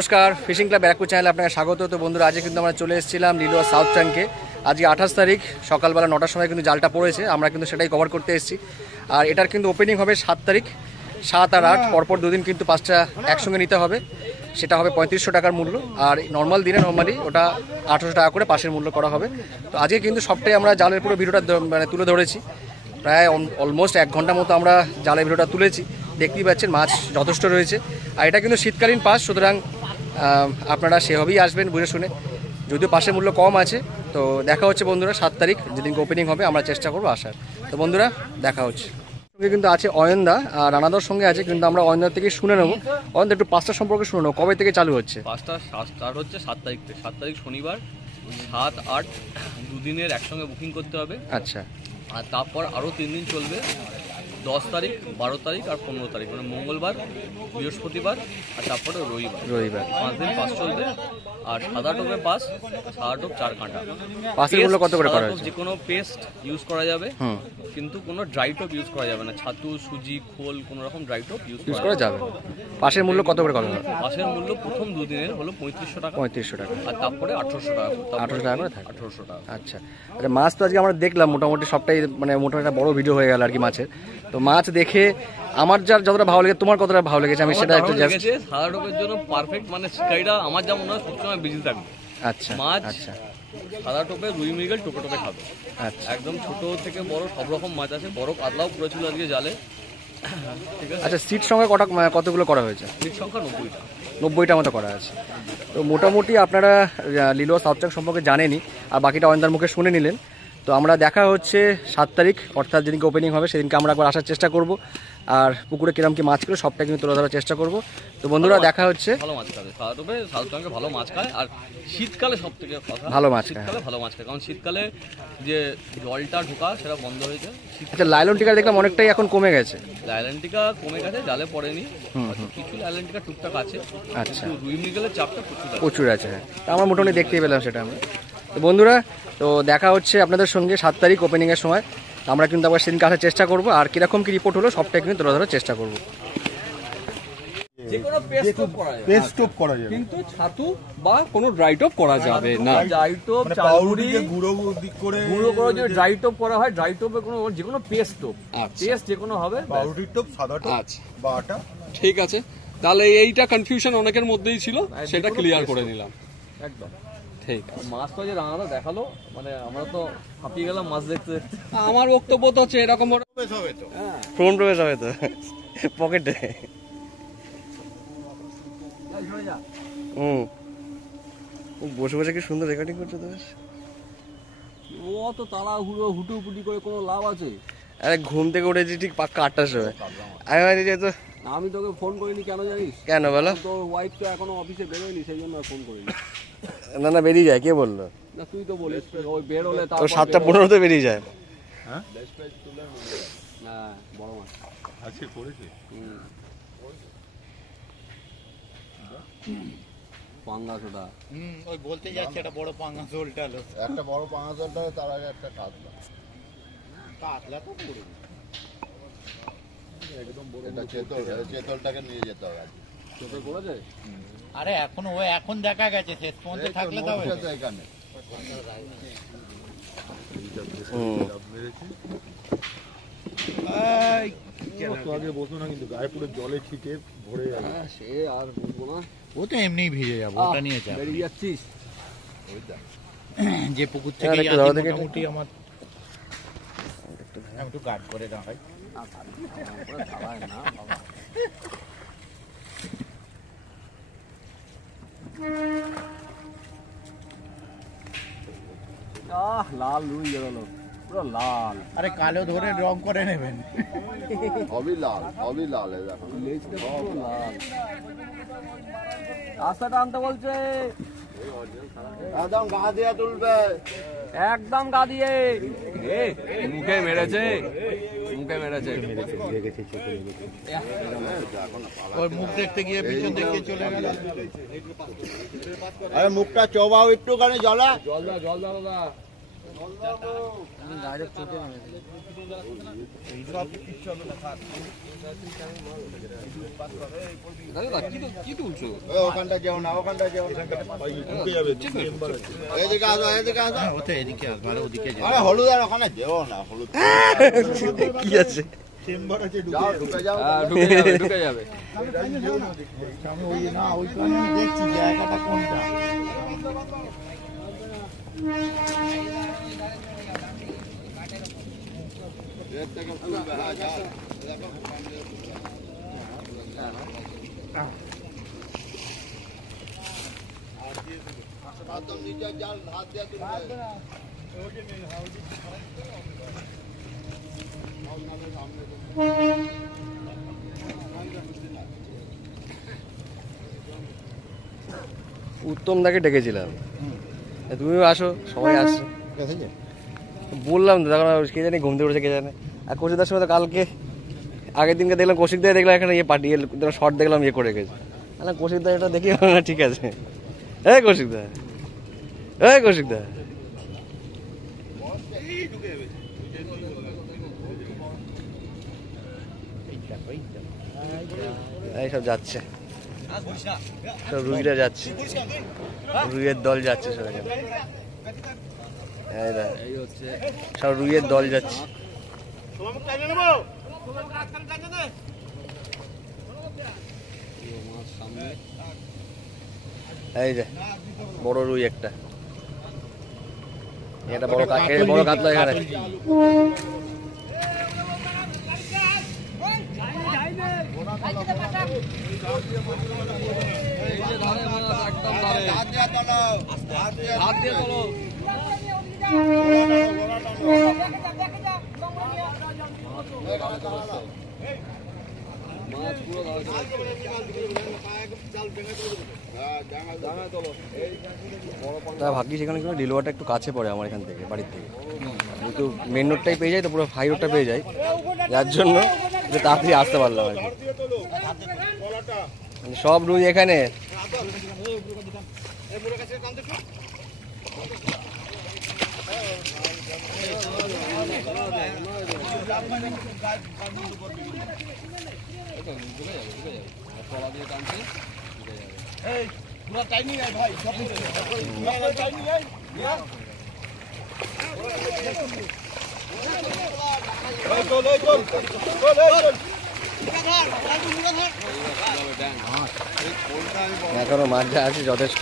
নমস্কার, fishing club Barrackpore চ্যানেলে আপনাকে স্বাগত। তো বন্ধুরা, আজকে কিন্তু আমরা চলে এসেছিলাম লিলুয়া সাউথ ট্যাঙ্কে। আজকে 28 তারিখ সকালবেলা 9টার সময় কিন্তু জালটা পড়েছে, আমরা কিন্তু সেটাই কভার করতে এসেছি। আর এটার কিন্তু ওপেনিং হবে 7 তারিখ, 7 আর 8 পরপর দুদিন কিন্তু 5টা একসঙ্গে নিতে হবে। সেটা হবে 3500 টাকার মূল্য। আর নর্মাল দিনে নর্মালি ওটা 1800 টাকা করে পাশের মূল্য করা হবে। তো আজকে কিন্তু সবটাই আমরা জালের পুরো ভিডিওটা তুলে ধরেছি। প্রায় অলমোস্ট 1 ঘন্টা মতো আমরা জালের ভিডিওটা তুলেছি। দেখতেই পাচ্ছেন মাছ যথেষ্ট রয়েছে। আর এটা কিন্তু শীতকালীন পাস, সুতরাং আপনারা সেভাবেই আসবেন বুঝে শুনে। যদিও পাশের মূল্য কম আছে। তো দেখা হচ্ছে বন্ধুরা 7 তারিখ যেদিনকে ওপেনিং হবে, আমরা চেষ্টা করবো আসার। তো বন্ধুরা দেখা হচ্ছে। সঙ্গে কিন্তু আছে অয়নদা আর রানাদার সঙ্গে আছে, কিন্তু আমরা অয়নদার থেকে শুনে নেবো। অয়নদা একটু পাঁচটা সম্পর্কে শুনে নেবো, কবে থেকে চালু হচ্ছে? পাঁচটা স্টার্ট হচ্ছে 7 তারিখ থেকে। 7 তারিখ শনিবার, 7, 8 দুদিনের একসঙ্গে বুকিং করতে হবে। আচ্ছা। আর তারপর আরও 3 দিন চলবে, 10 তারিখ, 12 তারিখ আর 15 তারিখ, মানে মঙ্গলবার, বৃহস্পতিবার আর তারপরে রবিবার 5 দিন পাস চলবে। আর সাদা টোপে পাস, সাদা টোপ 4 কাঁটা। পাসের মূল্য কত করে করা হয়েছে? যে কোনো পেস্ট ইউজ করা যাবে, কিন্তু কোনো ড্রাই টোপ ইউজ করা যাবে না। ছাতু, সুজি, খোল কোনো রকম ড্রাই টোপ ইউজ করা যাবে না। পাশের মূল্য কত করে করা হবে? পাশের মূল্য প্রথম দুদিনের হলো 3500 টাকা। 3500 টাকা। আর তারপরে 1800 টাকা। 1800 টাকা করে থাকে। 1800 টাকা। আচ্ছা আচ্ছা। মাছ তো আজকে আমরা দেখলাম মোটামুটি সবটাই, মানে মোটামুটি একটা বড় ভিডিও হয়ে গেল আর কি মাছের। তো মাছ দেখে আমার যতটা ভালো লেগে, তোমার কতটা ভালো লেগেছে আমি সেটা একটু জাস্ট। সাদা টোপের জন্য পারফেক্ট, মানে স্কাইটা আমার যেমন হয় সবসময় বিজি থাকবে। আচ্ছা মাছ আচ্ছা। সাদা টোপে রুই মৃগেল টোপে টোপে খাবে। আচ্ছা একদম ছোট থেকে বড় সব রকম মাছ আছে। বড় কাতলাও পুরো ছিল আজকে জালে। ঠিক আছে। আচ্ছা, সিট সংখ্যা কতগুলো করা হয়েছে? সিট সংখ্যা 90টা। 90টা মতো করা আছে। তো মোটামুটি আপনারা লিলুয়া সাউথ ট্যাঙ্ক সম্পর্কে জানেনই, আর বাকিটা অয়নদার মুখে শুনে নিলেন। তো আমরা দেখা হচ্ছে 7 তারিখ, অর্থাৎ যেদিনকে ওপেনিং হবে সেদিনকে আমরা একবার আসার চেষ্টা করব। আর পুকুরে কিরম কি মাছ করে সবটা কিন্তু তুলে ধরার চেষ্টা করব। তো বন্ধুরা দেখা হচ্ছে। ভালো মাছ খাবে সাদা টোপে, সাউথ ট্যাঙ্কে ভালো মাছ খায়। আর শীতকালে সব থেকে ভালো মাছ খায়। শীতকালে ভালো মাছ খায়, কারণ শীতকালে যে জলটা ঢোকা সেটা বন্ধ হয়েছে। আচ্ছা, লাইলন টিকা দেখলাম অনেকটাই এখন কমে গেছে। লাইল্যান্টিকা কমে গেছে, জালে পড়েনি। কিছু লাইল্যান্টিকা টুকটাক আছে। আচ্ছা। রুই মৃগেলের চাপটা প্রচুর আছে। হ্যাঁ, আমরা মোটামুটি দেখতেই পেলাম সেটা আমরা। তো বন্ধুরা, তো দেখা হচ্ছে আপনাদের সঙ্গে 7 তারিখ ওপেনিংয়ের সময়। আমরা কিন্তু আবার সেদিনকে আসার চেষ্টা করবো, আর কীরকম কী রিপোর্ট হলো সবটাই কিন্তু তুলে ধরার চেষ্টা করবো। যেকোনো পেস্ট টোপ করা যাবে, কিন্তু ছাতু বা কোনো ড্রাই টোপ করা যাবে না। ড্রাই টোপ চালমুড়ি গুঁড়ো করে যে ড্রাই টোপ করা হয়, ড্রাই টোপে কোনো যেকোনো পেস্ট টোপ, পেস্ট যেকোনো হবে, পাউডার টোপ, সাদা টোপ বা আটা। ঠিক আছে, তাহলে এইটা কনফিউশন অনেকের মধ্যেই ছিল, সেটা ক্লিয়ার করে নিলাম একদম। ঠিক আছে। মাছ তো যে রাঙাটা দেখালো, মানে আমরা তো হাঁপিয়ে গেলাম মাছ দেখতে দেখতে। আমার বক্তব্য তো হচ্ছে এরকম হবে তো, ফ্রন্ট প্রবেশ হবে তো পকেটে। বসে বসে কি সুন্দর রেকর্ডিং করছো তো। ও তো তালা হুটুপুটি করে কোনো লাভ আছে? আরে ঘুম থেকে উঠেছি ঠিক পাক্কা 8টার সময়। আমি ভাবছি যে তো আমি তোকে ফোন করিনি কেন জানিস? কেন বলো? তোর ওয়াইফ তো এখনো অফিসে বেরোয়নি, সেই জন্য ফোন করিনি। না না, বেরিয়ে যায়, কে বললো? না তুই তো বলিস ওই বেরোলে তো 7:15 বেরিয়ে যায়। হ্যাঁ বড় মাছ আজকে করেছে। পাঙ্গাস ওটা ওই বলতে যাচ্ছে একটা বড় পাঙ্গাস উল্টালো, একটা বড় পাঙ্গাস উল্টালো, তার আগে একটা কাতলা তো পড়বে একদম বড়। এটা চেতলটাকে নিয়ে যেতে হবে। চেতল পড়েছে? আরে এখন ও এখন দেখা গেছে, শেষ পর্যন্ত থাকলে তো এখানে বসো না, কিন্তু গায়ে পুরো জলে ছিটে ভরে যাবে। সে আর বলবো না, ও তো এমনি ভিজে যাবো, ওটা নিয়ে যাবে। বেরিয়ে যাচ্ছিস যে পুকুর থেকে মোটামুটি আমার আমি একটু গার্ড করে দাঁড়াই। লাল রুই বেরোলো, পুরো লাল। আরে কালো ধরে রং করে নেবেন। সবই লাল, সবই লাল। লাল রাস্তাটা আনতে বলছে, একদম গা দিয়ে তুলবে, একদম গা দিয়ে। মুখে মেরেছে, মুখে মেরেছে। ওর মুখ দেখতে গিয়ে পিছন দেখতে চলে গেল। আরে মুখটা চবাও একটুখানি জলে। জল দাও, জল দাও দাদা। কি তুলছো? ওখানটা যেও না, ওখানটা যেও না। ঢুকে যাবে চেম্বার আছে। এদিকে আসো, এদিকে আসো। ওতে এদিকে আসো, আরে ওদিকে যেও। আরে হলুদ আর ওখানে যেও না, হলুদ। কি আছে? চেম্বার আছে, যাও, ঢুকে যাও। ঢুকে যাবে, ঢুকে যাবে। আমি ওই না, ওইখানে দেখছি জায়গাটা কোনটা। এর থেকে খুলবে, হ্যাঁ, যাও। দেখো। একদম নিচে জাল, হাত দিয়ে তুলবে। উত্তম দাকে ডেকেছিলাম, তুমিও আসো, সবাই আসছে। বললাম তো, তখন কে জানি ঘুমতে উঠেছে কে জানে। আর কৌশিকদার সময় তো কালকে আগের দিনকে দেখলাম কৌশিক দা, দেখলাম এখানে ইয়ে পাঠিয়ে শর্ট দেখলাম ইয়ে করে গেছে। কৌশিক দা এটা দেখি না, ঠিক আছে। এই কৌশিক দা, এই কৌশিক দা, এই সব যাচ্ছে, সব রুইরা যাচ্ছে, রুইয়ের দল যাচ্ছে সব এখানে। এই হচ্ছে সব রুইয়ের দল যাচ্ছে। সামনে এই যে বড় রুই একটা, এটা বড় বড় কাতলা এখানে। একদম ধারে। হাত দিয়ে তোলো। মাছ পুরো ভাগ্যি সেখানে কিন্তু ডিলোয়ারটা একটু কাছে পড়ে আমার এখান থেকে, বাড়ির থেকে। কিন্তু মেন রোডটাই পেয়ে যায়, তো পুরো হাই রোডটা পেয়ে যায়, যার জন্য তাড়াতাড়ি আসতে পারলাম আর কি। সব রুই এখানে। এখনো মাছ যা আছে যথেষ্ট।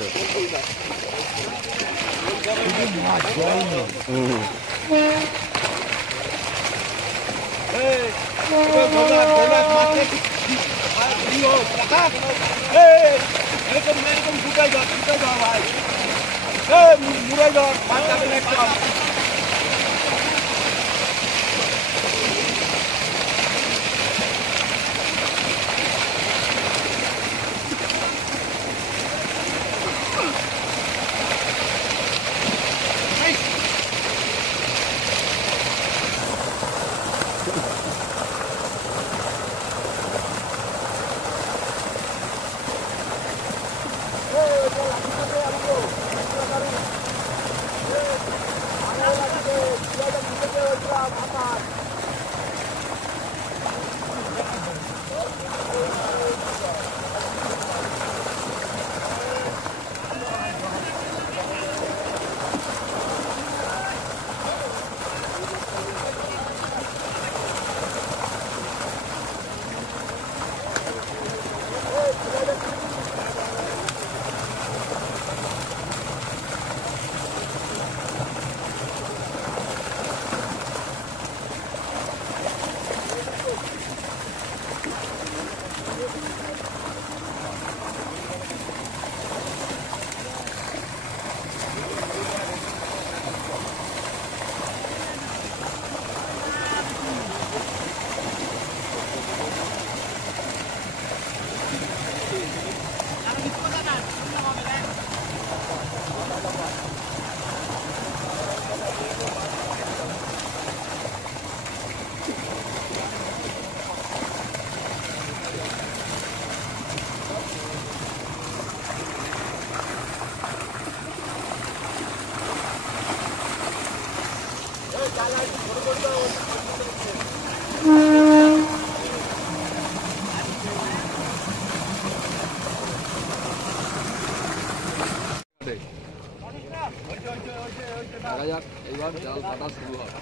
এবার জাল কাটা শুরু হবে।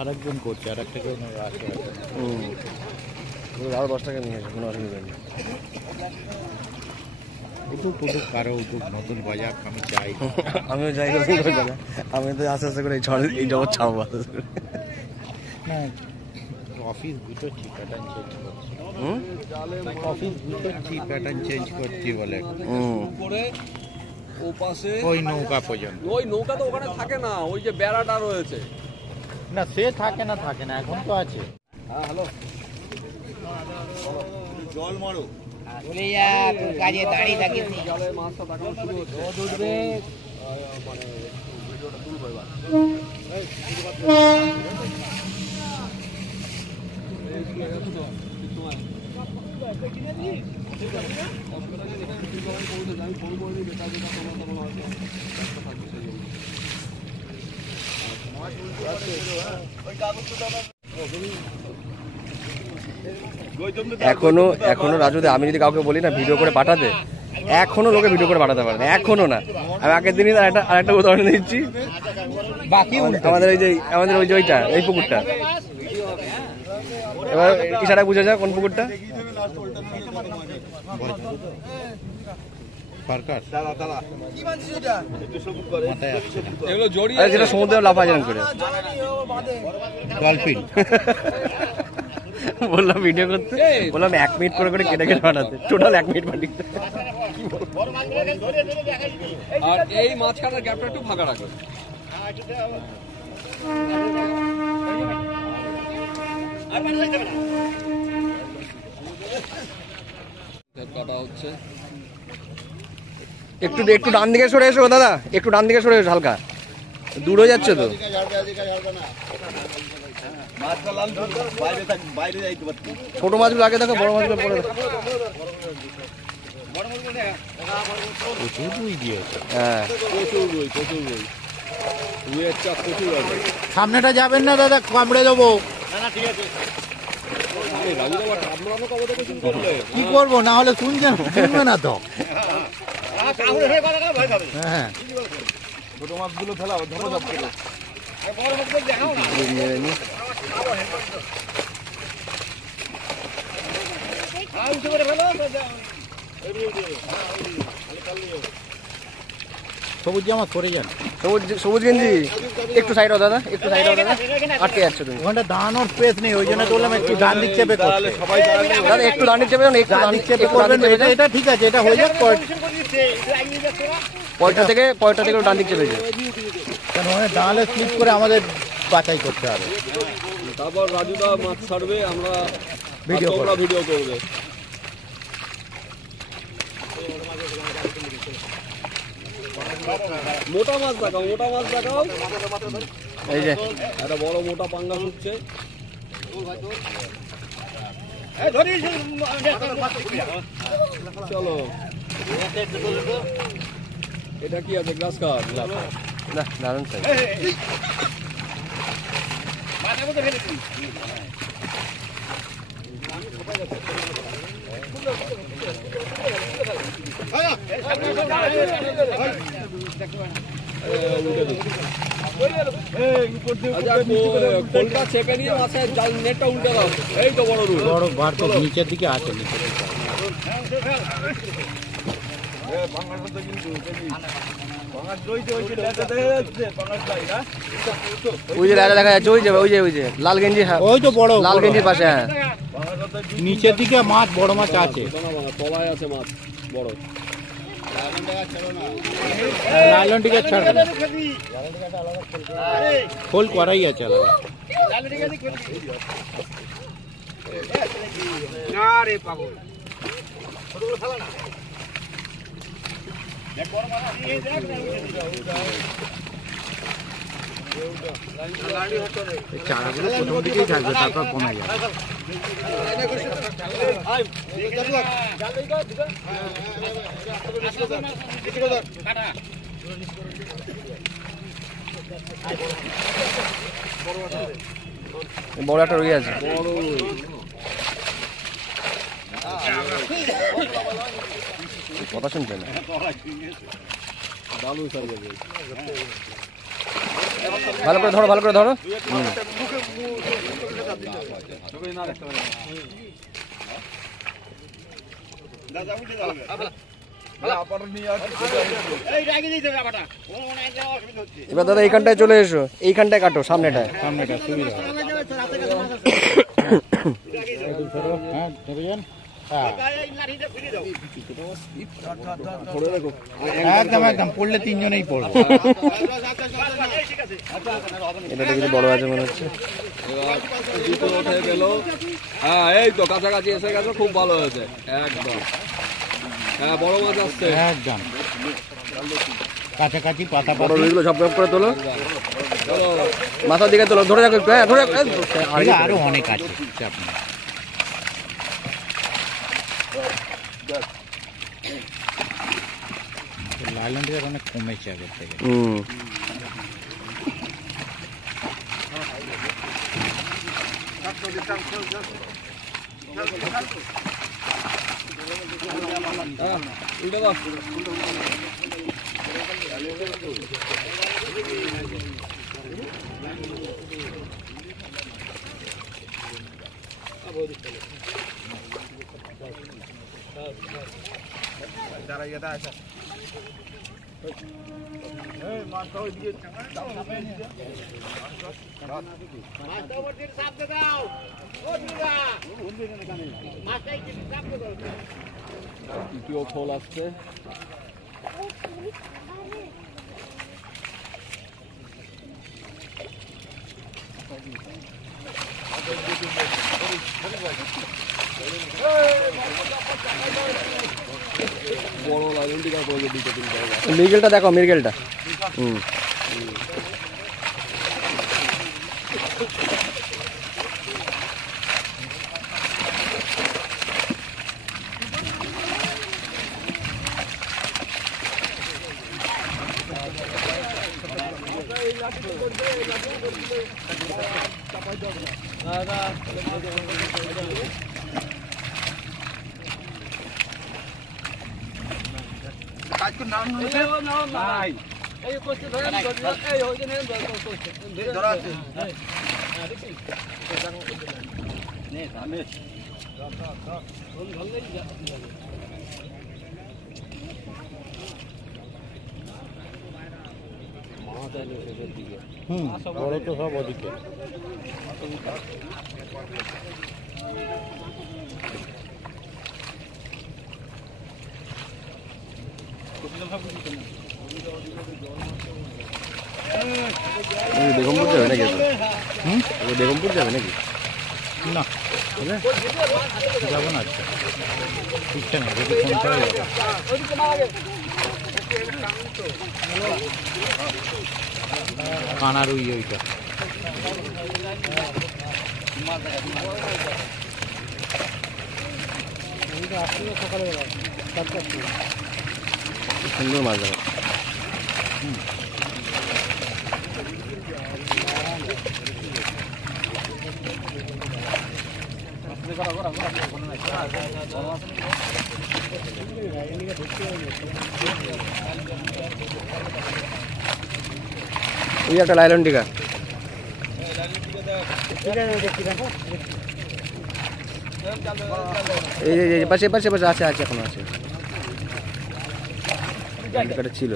আরেকজন করছে, আর একটা কেউ আসে। আরো 10 টাকা নিয়ে আসে, কোনো অসুবিধা নেই। উঠুক উঠুক, কারো উঠুক, নতুন বাজার আমি চাই। আমিও যাই নতুন করে বাজার। আমি তো আস্তে আস্তে করে এই জগৎ ছাড়বো আস্তে আস্তে করে। না, অফিস গুছোচ্ছি, প্যাটার্ন চেঞ্জ করছি। অফিস গুছোচ্ছি, প্যাটার্ন চেঞ্জ করছি বলে। উপরে ও পাশে ওই নৌকা পর্যন্ত। ওই নৌকা তো ওখানে থাকে না, ওই যে বেড়াটা রয়েছে। না, সে থাকে না, এখন তো আছে। হ্যাঁ, হ্যালো, জল মারো। জলে মাছটা তাকানো শুরু হচ্ছে। মানে ভিডিওটা তুলবো এবার। এখনো রাজুদা, আমি যদি কাউকে বলি না ভিডিও করে পাঠাতে, এখনো লোকে ভিডিও করে পাঠাতে পারে না, এখনো না। আমি আগের দিনই আরেকটা উদাহরণ দিচ্ছি। বাকি আমাদের ওই যে ওইটা, এই পুকুরটা, এবার ইশারা বুঝে যায় কোন পুকুরটা। যেটা সমুদ্রে লাফা যেরকম করে ডলফিন। বললাম ভিডিও করতে, বললাম 1 মিনিট করে করে কেটে কেটে পাঠাতে, টোটাল 1 মিনিট পাঠিয়ে। আর এই মাঝখানের গ্যাপটা একটু ফাঁকা রাখো। কাটা হচ্ছে। একটু ডান দিকে সরে এসো দাদা, একটু ডান দিকে সরে এসো, হালকা দূর হয়ে যাচ্ছে তো। ছোট মাছগুলো আগে দেখো, বড় মাছগুলো পরে দেখো। প্রচুর রুই দিয়েছে। হ্যাঁ, প্রচুর রুই। রুইয়ের চাপ প্রচুর আছে। সামনেটা যাবেন না দাদা, কামড়ে দেবো। কি করবো, না হলে শুনবে না তো। হ্যাঁ, ছোট মাছগুলো ফেলা ধরো সব করে। সবুজ জামা করে যান। সবুজ গেঞ্জি একটু সাইড হও দাদা, একটু সাইড হও দাদা, আটকে যাচ্ছে তুমি। ওখানটা দাঁড়ানোর স্পেস নেই, ওই জন্য বললাম একটু ডান দিক চেপে করতে। সবাই দাদা একটু দাঁড়িয়ে চেপে যাও, একটু ডান দিক চেপে করবেন। এটা ঠিক আছে, এটা হয়ে যাক। পয়টা থেকে ডান দিক চেপে যাও, কারণ ওখানে দাঁড়ালে স্লিপ করে আমাদের বাছাই করতে হবে। তারপর রাজুদা মাছ ছাড়বে, আমরা ভিডিও করবে। মোটা মাছ দেখাও। এই যে একটা বড় মোটা পাঙ্গাস উঠছে। চলো, এটা কি আছে? Glass cup. না, দারুণ সাইজ। খোলটা চেপে নিয়ে মাছের জাল নেটটা উল্টে দাও। এই তো বড় রুই, বড় বার তো নিচের দিকে আছে, নিচের দিকে। ওই যে রাজা দেখা যাচ্ছে, ওই যে লাল গেঞ্জি, ওই তো বড় লাল গেঞ্জির পাশে। হ্যাঁ, নিচের দিকে মাছ, বড় মাছ আছে। তলায় আছে মাছ বড়। লাইলন টিকে ছাড়বে, খোল করাই আছে আলাদা। চারাগুলো প্রথম দিকেই থাকবে, তারপর কমে যাবে। বড় একটা রুই আছে। কথা শুনছে না। দারুণ সাইজ আছে। ভালো করে ধরো, ভালো করে ধরো। এবার দাদা এইখানটায় চলে এসো, এইখানটায় কাটো, সামনেটায়। একদম একদম পড়লে তিনজনেই পড়বে। এটা দেখি বড় আছে মনে হচ্ছে। দুটো উঠে গেল। হ্যাঁ এই তো কাছাকাছি এসে গেছে, খুব ভালো হয়েছে একদম। হ্যাঁ বড় মাছ আসছে একদম কাছাকাছি পাতা বড় রুইগুলো সব করে তোলো, মাথার দিকে তোলো, ধরে রাখো একটু, হ্যাঁ ধরে রাখো। আরো অনেক আছে চাপ নেই। লাইল্যান্ডের অনেক কমেছে আগের থেকে। উল্টে বাস। দ্বিতীয় খোল আসছে। বড় লাইন দিকে করে দিতে তিনটা। মিরগেলটা দেখো, মিরগেলটা। বড় তো সব ওদিকে। বেগমপুর যাবে নাকি? বেগমপুর যাবে নাকি? না যাবো না আজকে, ইচ্ছা নেই, যদি ফোনটা হয়ে যাবে। কানারুই ওইটা সুন্দর মাছ দেখো। এই একটা লাইলন টিকা। এই পাশে পাশে পাশে আছে, আছে এখনো আছে, টিকাটা ছিল।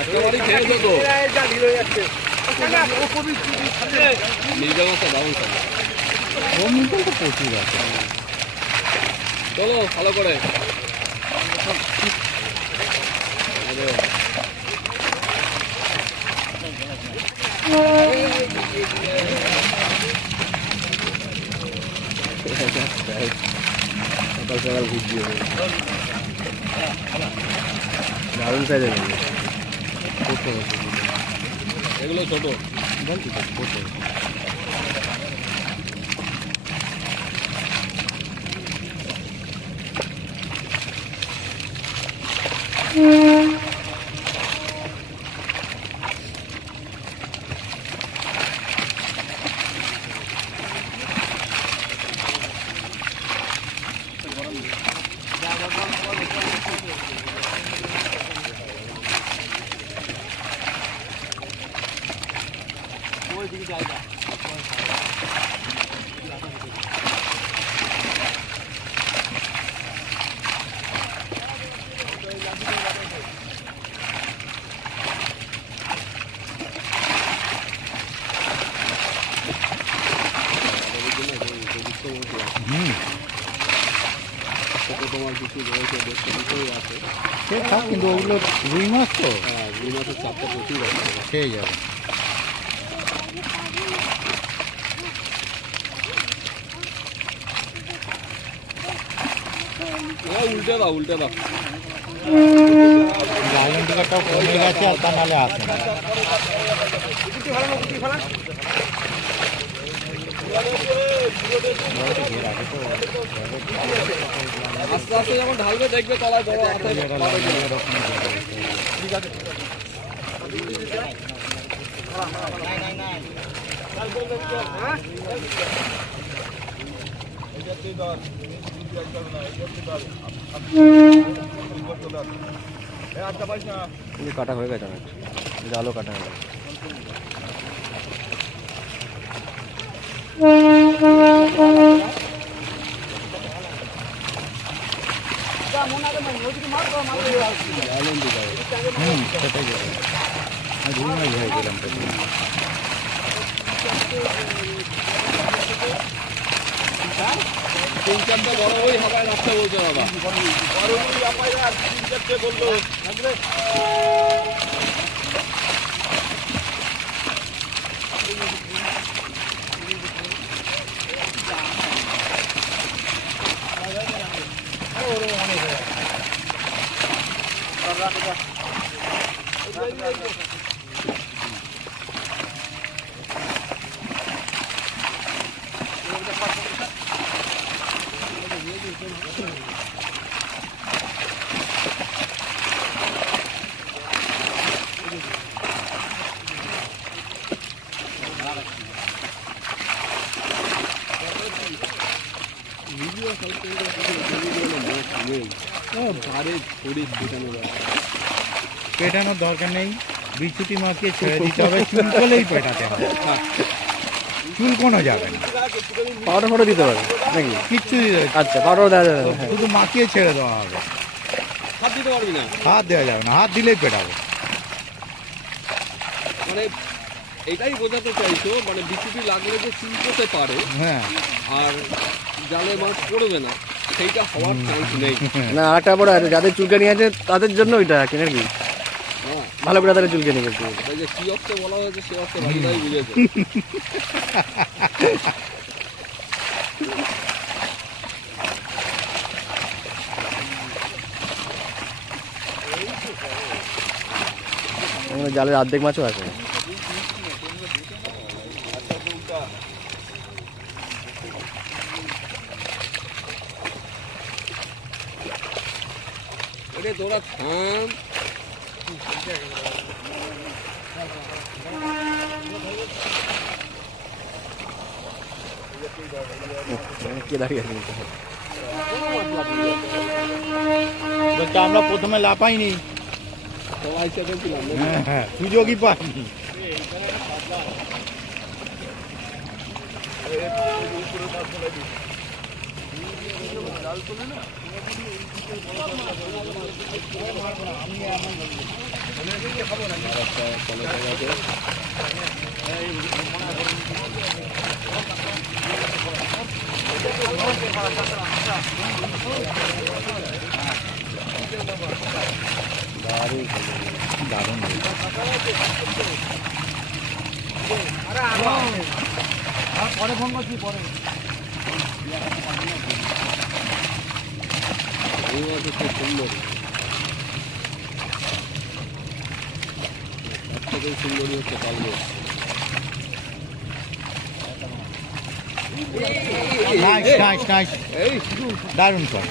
একেবারেই খেয়েছো তো। মির্গেল মাছটা দারুণ খাবে। তো প্রচুর আছে। চলো ভালো করে। সকাল সকাল ঘুরছি। দারুণ সাইজের এগুলো ছোট তোমার কিছু রয়েছে দেখতে বিষয় আছে, কিন্তু ওগুলো রুই মাছ তো, হ্যাঁ রুই মাছের চাপটা প্রচুর আছে, খেয়ে যাবে। উল্টে দাও উল্টে দাও। আইলেন টিকারটাও কমে গেছে, আর তা নাহলে আসে না। আস্তে আস্তে যখন ঢালবে দেখবে তলায় বড় হাতে ঠিক আছে। কাটা হয়ে গেছে অনেক, জালও কাটা হয়ে গেছে। সেটাই রুই মাছ হয়েছিলাম তো। তিন চারটা বড় ওই হাবায় রাখতে বলছে বাবা। পেটানোর দরকার নেই, বিচ্যুতি মাছকে ছেড়ে দিতে হবে, চুল করলেই পেটাতে হবে, চুল কোনো যাবে না। পাউডার ফাউডার দিতে পারে নাকি? কিচ্ছু দিতে হবে না। আচ্ছা, পাউডার দেওয়া যাবে না। হ্যাঁ। শুধু মাখিয়ে ছেড়ে দেওয়া হবে, হাত দিতে পারবি না, হাত দেওয়া যাবে না, হাত দিলেই পেটাবে। মানে এটাই বোঝাতে চাইছো, মানে বিচুটি লাগলে যে চুলকোতে পারে হ্যাঁ, আর জালে মাছ পড়বে না, সেইটা হওয়ার চান্স নেই। না, আরেকটা বড় আছে, যাদের চুলকানি আছে তাদের জন্য ওইটা কি নাকি? হ্যাঁ, ভালো করে তাদের চুলকানি করতে হবে। ওই যে কি অর্থে বলা হয়েছে সে অর্থে ভালোই বুঝেছে। জালের অর্ধেক মাছও আছে। ওরে তোরা থাম, কে দাঁড়িয়ে আছে? বলতে আমরা প্রথমে লাফাইনি, সবাই চেপেছিলাম। হ্যাঁ, সুযোগই পাইনি। দারুণ পরে ফোন করছি, পরে। এই মাছ খুব সুন্দর। থেকে সুন্দরী হচ্ছে পালবে। এই দারুণ শট।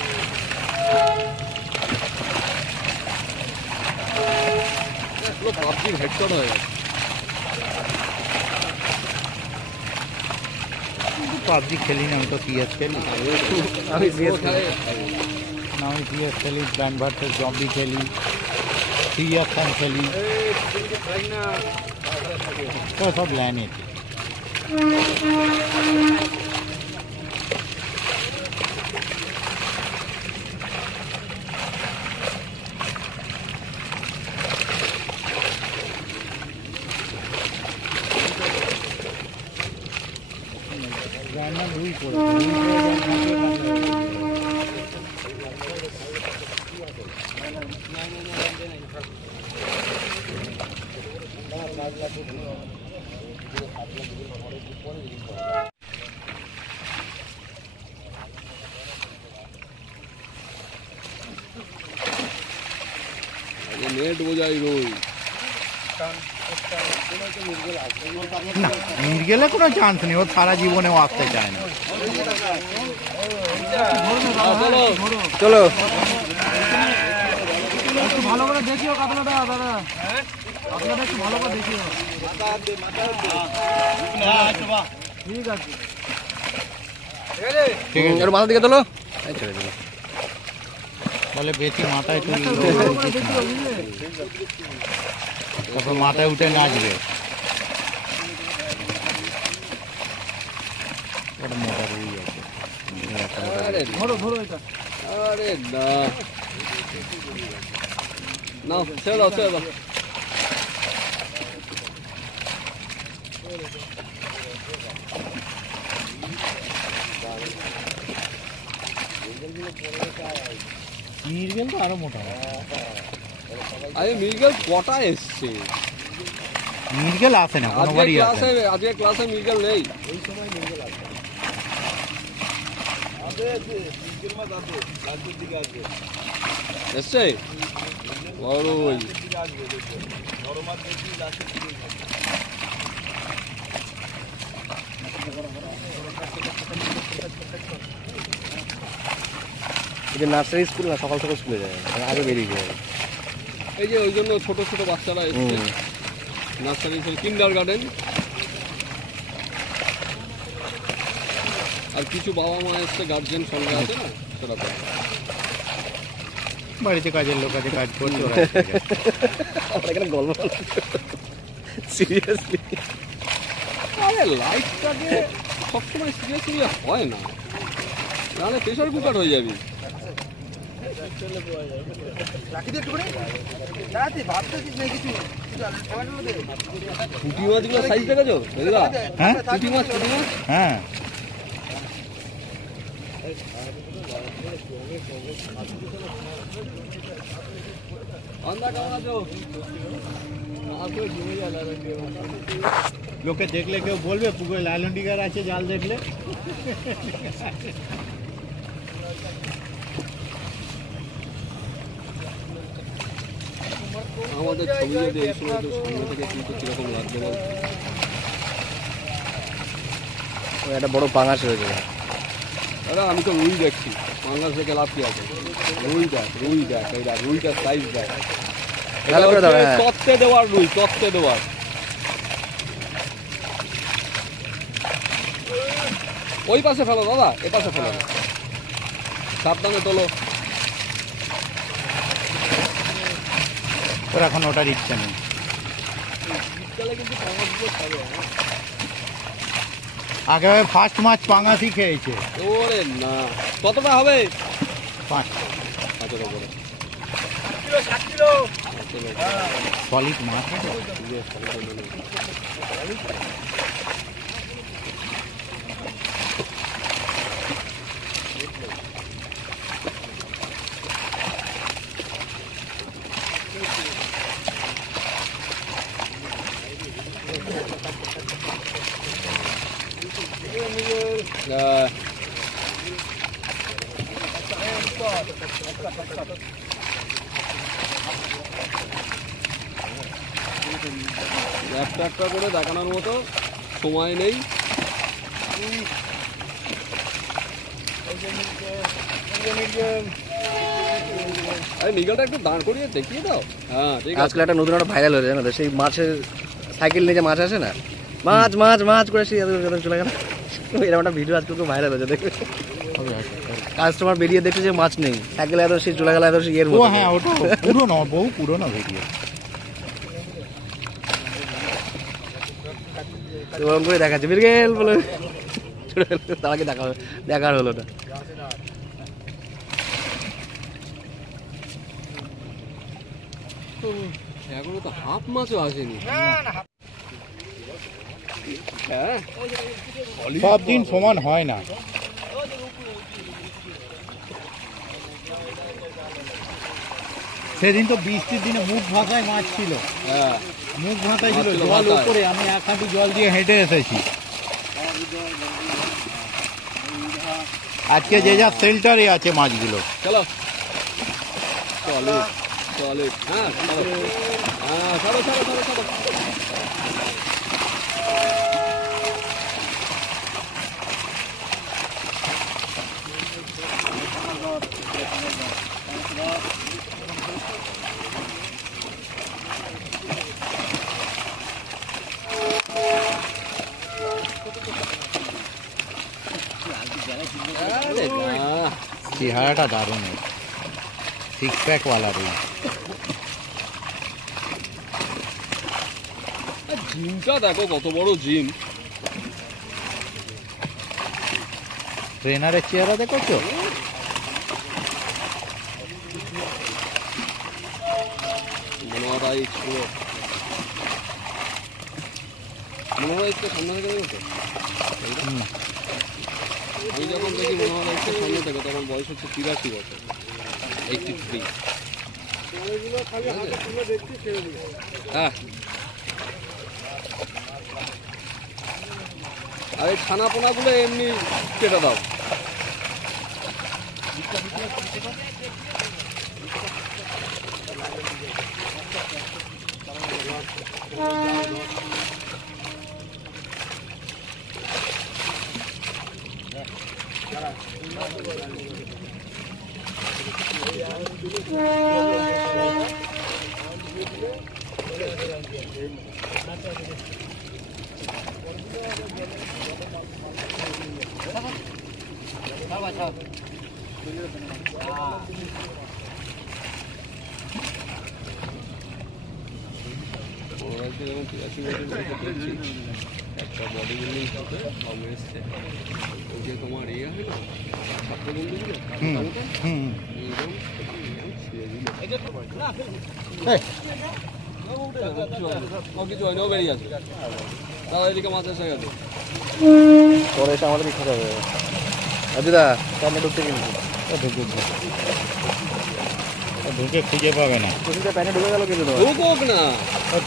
পুরো পাবজির হেডশট হয়ে গেছে। পাবজি খেলি না, আমি তো পিএস খেলি। আমি CS খেলে না, আমি পিএস খেলি, প্ল্যান্ট ভার্সেস জম্বি খেলি, সিএফএম খেলি, তো সব ল্যানে। নেট বোঝাই রই। গেলে কোনো চান্স নেই, ও সারা জীবনেও আসতে চায় না। চলো ভালো করে দেখিও কাতলাটা দাদা, কাতলাটা একটু ভালো করে দেখিও। ঠিক আছে, এর মাথা দিকে তোলো। এই ছেড়ে দিল। বলে বেশি মাথায় তুললে তারপর মাথায় উঠে নাচবে। ওটা মোটা রুই আছে। আরে ধরো ধরো এটা। আরে না না, ছেড়ে দাও ছেড়ে দাও। মিরগেল তো আরো মোটা। আরে মির্গেল কটা এসছে? মিরগেল আসে না, কোনোবারই আসে না। আজকে ক্লাসে মির্গেল নেই। এসছে বড়ই। এই যে নার্সারি স্কুল না, সকাল সকাল স্কুলে যায়, আগে বেরিয়ে যায়। এই যে ওই জন্য ছোট ছোট বাচ্চারা এসছে নার্সারি কিন্ডার গার্ডেন। আর কিছু বাবা মা এসছে, গার্জেন সঙ্গে আছে না, সেটা তো বাড়িতে কাজের লোক আছে, কাজ করছে ওরা। আমরা এখানে গল্প সিরিয়াসলি। আরে লাইফটাকে সবসময় সিরিয়াস নিলে হয় না, নাহলে প্রেশার কুকার হয়ে যাবি। পুঁটি মাছগুলো সাইজ দেখেছো? হ্যাঁ পুঁটি মাছ, পুঁটি মাছ। হ্যাঁ, আন্দা কেমন আছো? লোকে দেখলে কেউ বলবে পুকুরে লাইলন্ডিগার আছে জাল দেখলে। আমাদের ছবি যদি এই সময় কেউ সামনে থেকে কিন্তু কিরকম লাগবে বল? ওই একটা বড় পাঙাশ রয়েছে। আরে আমি তো রুই দেখছি, পাঙ্গাস দেখে লাভ কি আছে? রুই দেখ, রুই দেখ, এই দেখ রুইটার সাইজ দেখ। ভালো করে দাও, হ্যাঁ। তত্ত্বে দেওয়ার রুই, তত্ত্বে দেওয়ার। ওই পাশে ফেলো দাদা, এ পাশে ফেলো, সাবধানে তোলো। ওর এখন ওটার ইচ্ছা নেই। আগে ফার্স্ট মাছ পাঙাশই খেয়েছে। ওরে না, কতটা হবে? 5 হাতের ওপরে সলিড মাছ আছে। একটা একটা করে দেখানোর মতো সময় নেই। নিগালটা একটু দাঁড় করিয়ে দেখিয়ে দাও। হ্যাঁ ঠিক আছে। আজকাল একটা নতুন একটা ভাইরাল হয়েছে জানো তো, সেই মাছের সাইকেল নিয়ে যে মাছ আসে না, মাছ মাছ মাছ করে সেই চলে গেল, এরকম একটা ভিডিও আজকাল খুব ভাইরাল হয়েছে দেখবে। কাস্টমার বেরিয়ে দেখছে যে মাছ নেই, সাইকেলে এত সে চলে গেল এত সে ইয়ের মতো। হ্যাঁ ওটা পুরোনো, বহু পুরোনো ভিডিও। ওরকম করে দেখাচ্ছে বিরগেল বলে, তাকে দেখার হলো না। এখনো তো হাফ মাছও আসেনি। হ্যাঁ সব দিন সমান হয় না। সেদিন তো বৃষ্টির দিনে মুখ ভাসায় মাছ ছিল, হ্যাঁ মুখ ভাসায় ছিল, মাছ ছিল জল ভাসায়। উপরে, আমি এক হাঁটু জল দিয়ে হেঁটে এসেছি। আজকে যে যা শেল্টারে আছে মাছগুলো। চলো চলো চলো। হ্যাঁ চলো হ্যাঁ চলো চলো চলো চলো। চেহারাটা দারুণ, সিক্স প্যাক ওয়ালা রুই। জিমটা দেখো কত বড় জিম। ট্রেনারের চেহারা দেখেছো? মনে হয় সামনে থেকে দেখো। আমি যখন দেখি মনে হয় সামনে থেকে, তখন বয়স হচ্ছে 83 বছর, 83। হ্যাঁ আর এই ছানা পোনাগুলো এমনি কেটে দাও। একটা বডি বিল্ডিং করতে কম এসছে, ওই যে তোমার ইয়ে হয় না ছাত্র বন্ধুগুলো, কিছু হয় না, ও বেরিয়ে আছে। দাদা এদিকে মাছ এসে গেছে, পরে এসে আমাদের খেতে হবে। অজিদা সামনে ঢুকতে কিন্তু ঢুকে খুঁজে পাবে না, প্যানে ঢুকে গেল কিন্তু। ঢুকুক না,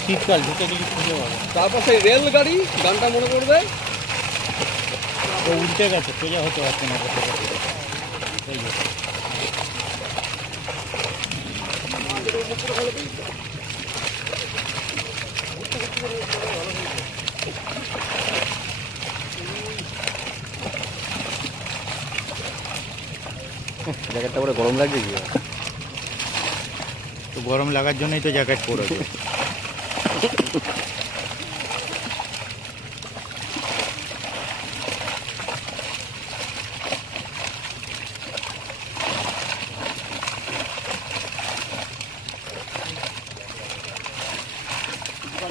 শীতকাল ঢুকে গেলে খুঁজে পাবে। তারপর সেই রেলগাড়ি গানটা মনে করবে। ও উল্টে গেছে, সোজা হতে পারছে না। জ্যাকেটটা পরে গরম লাগছে কি? তো গরম লাগার জন্যই তো জ্যাকেট পরেছে।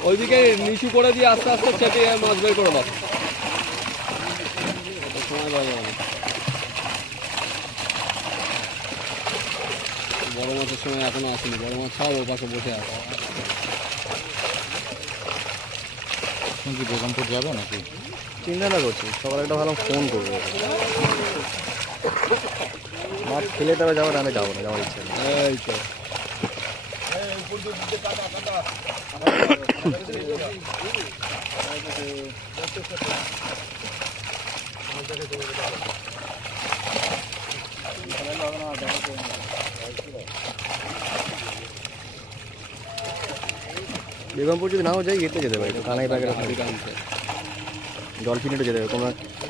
ওইদিকে নিচু করে দিয়ে আস্তে আস্তে চেপে মাছ বের করে দাও, সময় পাওয়া যাবে না। বড় মাছের সময় এখনো আসেনি, বড় মাছ সব ও পাশে বসে আছে। তুমি কি বেগমপুর যাবে নাকি? চিন্তা না করছি, সকালে একটা ভালো ফোন করবো। মাছ খেলে তবে যাবো, না আমি যাবো না, যাওয়ার ইচ্ছা নেই। এই তো বেগমপুর যদি নাও যাই ইয়েতে যেতে পারি, কানাই বাগের ডলফিনেটে যেতে হবে। কোনো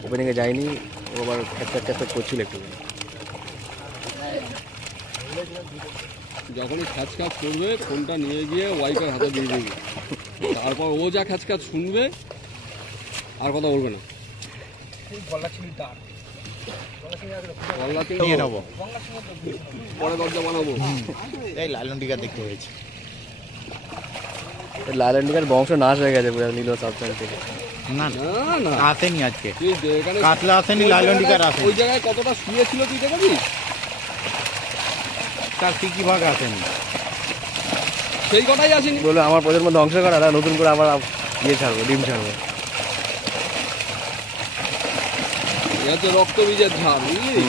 ওপেনিংয়ে যায়নি, ও আবার ক্যাপচার করছিল একটু। যখনই খ্যাচ করবে ফোনটা নিয়ে গিয়ে ওয়াইফের হাতে দিয়ে দিবি, তারপর ও যা খ্যাচ শুনবে আর কথা বলবে না। নিয়ে নেবো, পরে দরজা বানাবো। এই লালন টিকা দেখতে হয়েছে। লাইল্যান্ডিকার বংশ নাশ হয়ে গেছে পুরো নীল সাবচান থেকে। না না না আসেনি আজকে, তুই এখানে কাতলা আসেনি, লালন টিকার আসেনি। ওই জায়গায় কতটা শুয়েছিল তুই দেখেছিস? তার কি ভাগ আসেনি। সেই কথাই আসেনি। বলে আমার প্রজন্ম ধ্বংস করা, আর নতুন করে আবার ইয়ে ছাড়বো, ডিম ছাড়বো। এটা হচ্ছে রক্ত বীজের ঝাড়, বুঝলি?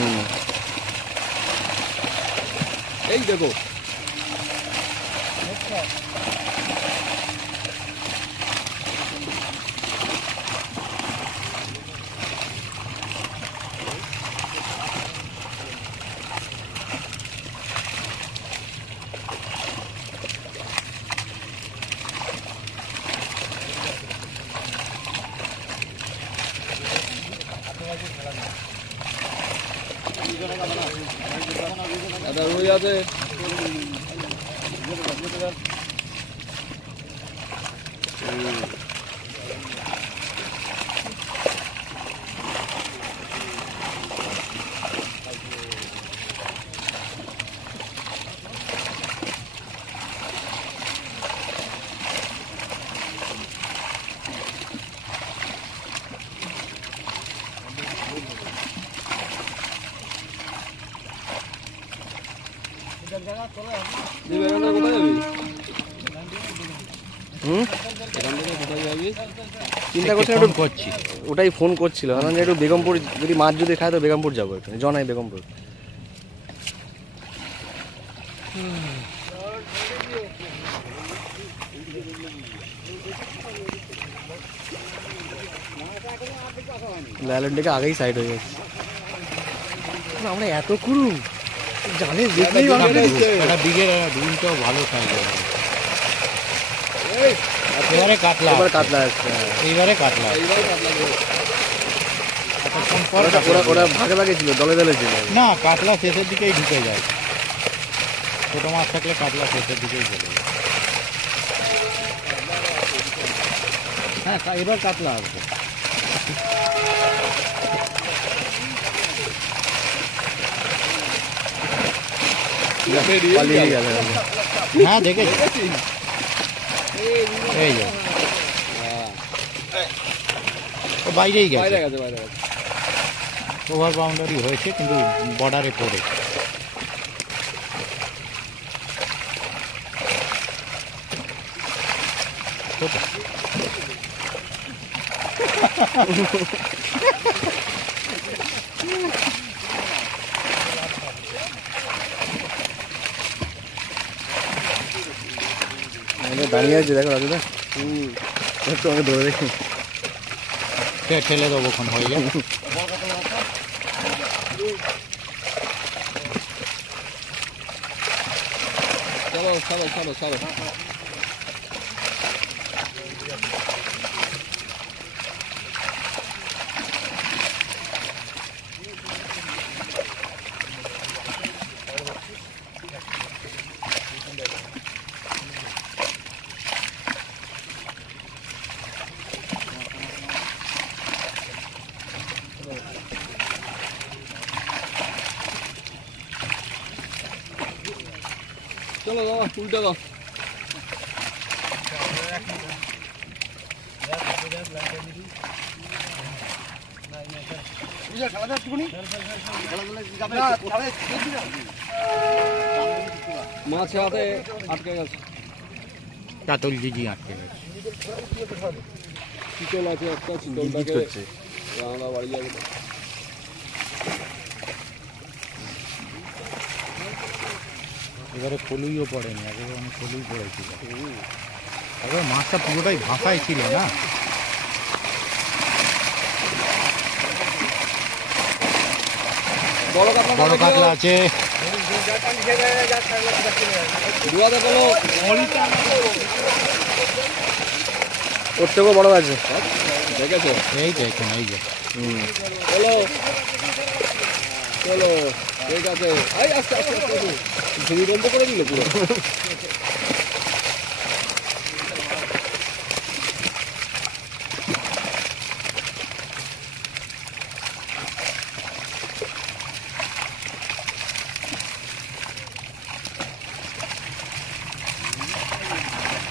এই দেখো একটা রুই আছে। চিন্তা করছি একটু করছি, ওটাই ফোন করছিল একটু বেগমপুর, যদি মাছ যদি খায় তো বেগমপুর যাবো, একটু জনাই বেগমপুর। লাইল্যান্ড থেকে আগেই সাইড হয়ে যাচ্ছে। আমরা এত কুরু জানে দেখলেই একটা বিঘের ডিমটাও ভালো খায়। এবারে কাতলা, এবার কাতলা আসছে। এইবারে কাতলা। ওরা ভাগে ভাগে ছিল, দলে দলে ছিল। না, কাতলা শেষের দিকেই ঢুকে যায়। ছোট মাছ থাকলে কাতলা শেষের দিকেই চলে যায়। হ্যাঁ, এবার কাতলা আসবে। পালিয়ে গেছে। হ্যাঁ, দেখেছি। এই যে ও বাইরেই গেছে, ওভার বাউন্ডারি হয়েছে কিন্তু বর্ডারে পড়ে। দাঁড়িয়ে আছে, দেখো রাজুদা, একটু আমাকে ধরে দেখি, ঠেলে দেবো, ওখানে হয়ে যাবে। চলো চলো চলো চলো। চলো বাবা, উল্টে দাও। মাছ হাতে আটকে গেছে, কাতল জিজি আটকে গেছে। চিতল আছে একটা, চিতলটাকে আমরা বাড়ি যাবে। এবারে কলুইও পড়েনি, আগে অনেক কলুই পড়েছিল। এবার মাছটা পুরোটাই ভাসাই ছিল না। বড় কাতলা আছে। দুয়াতে বলো। ওর থেকেও বড় আছে। দেখেছো? এই দেখুন এই যে চলো চলো, ঠিক আছে। এই আস্তে আস্তে আস্তে ঝুড়ি বন্ধ করে দিল পুরো।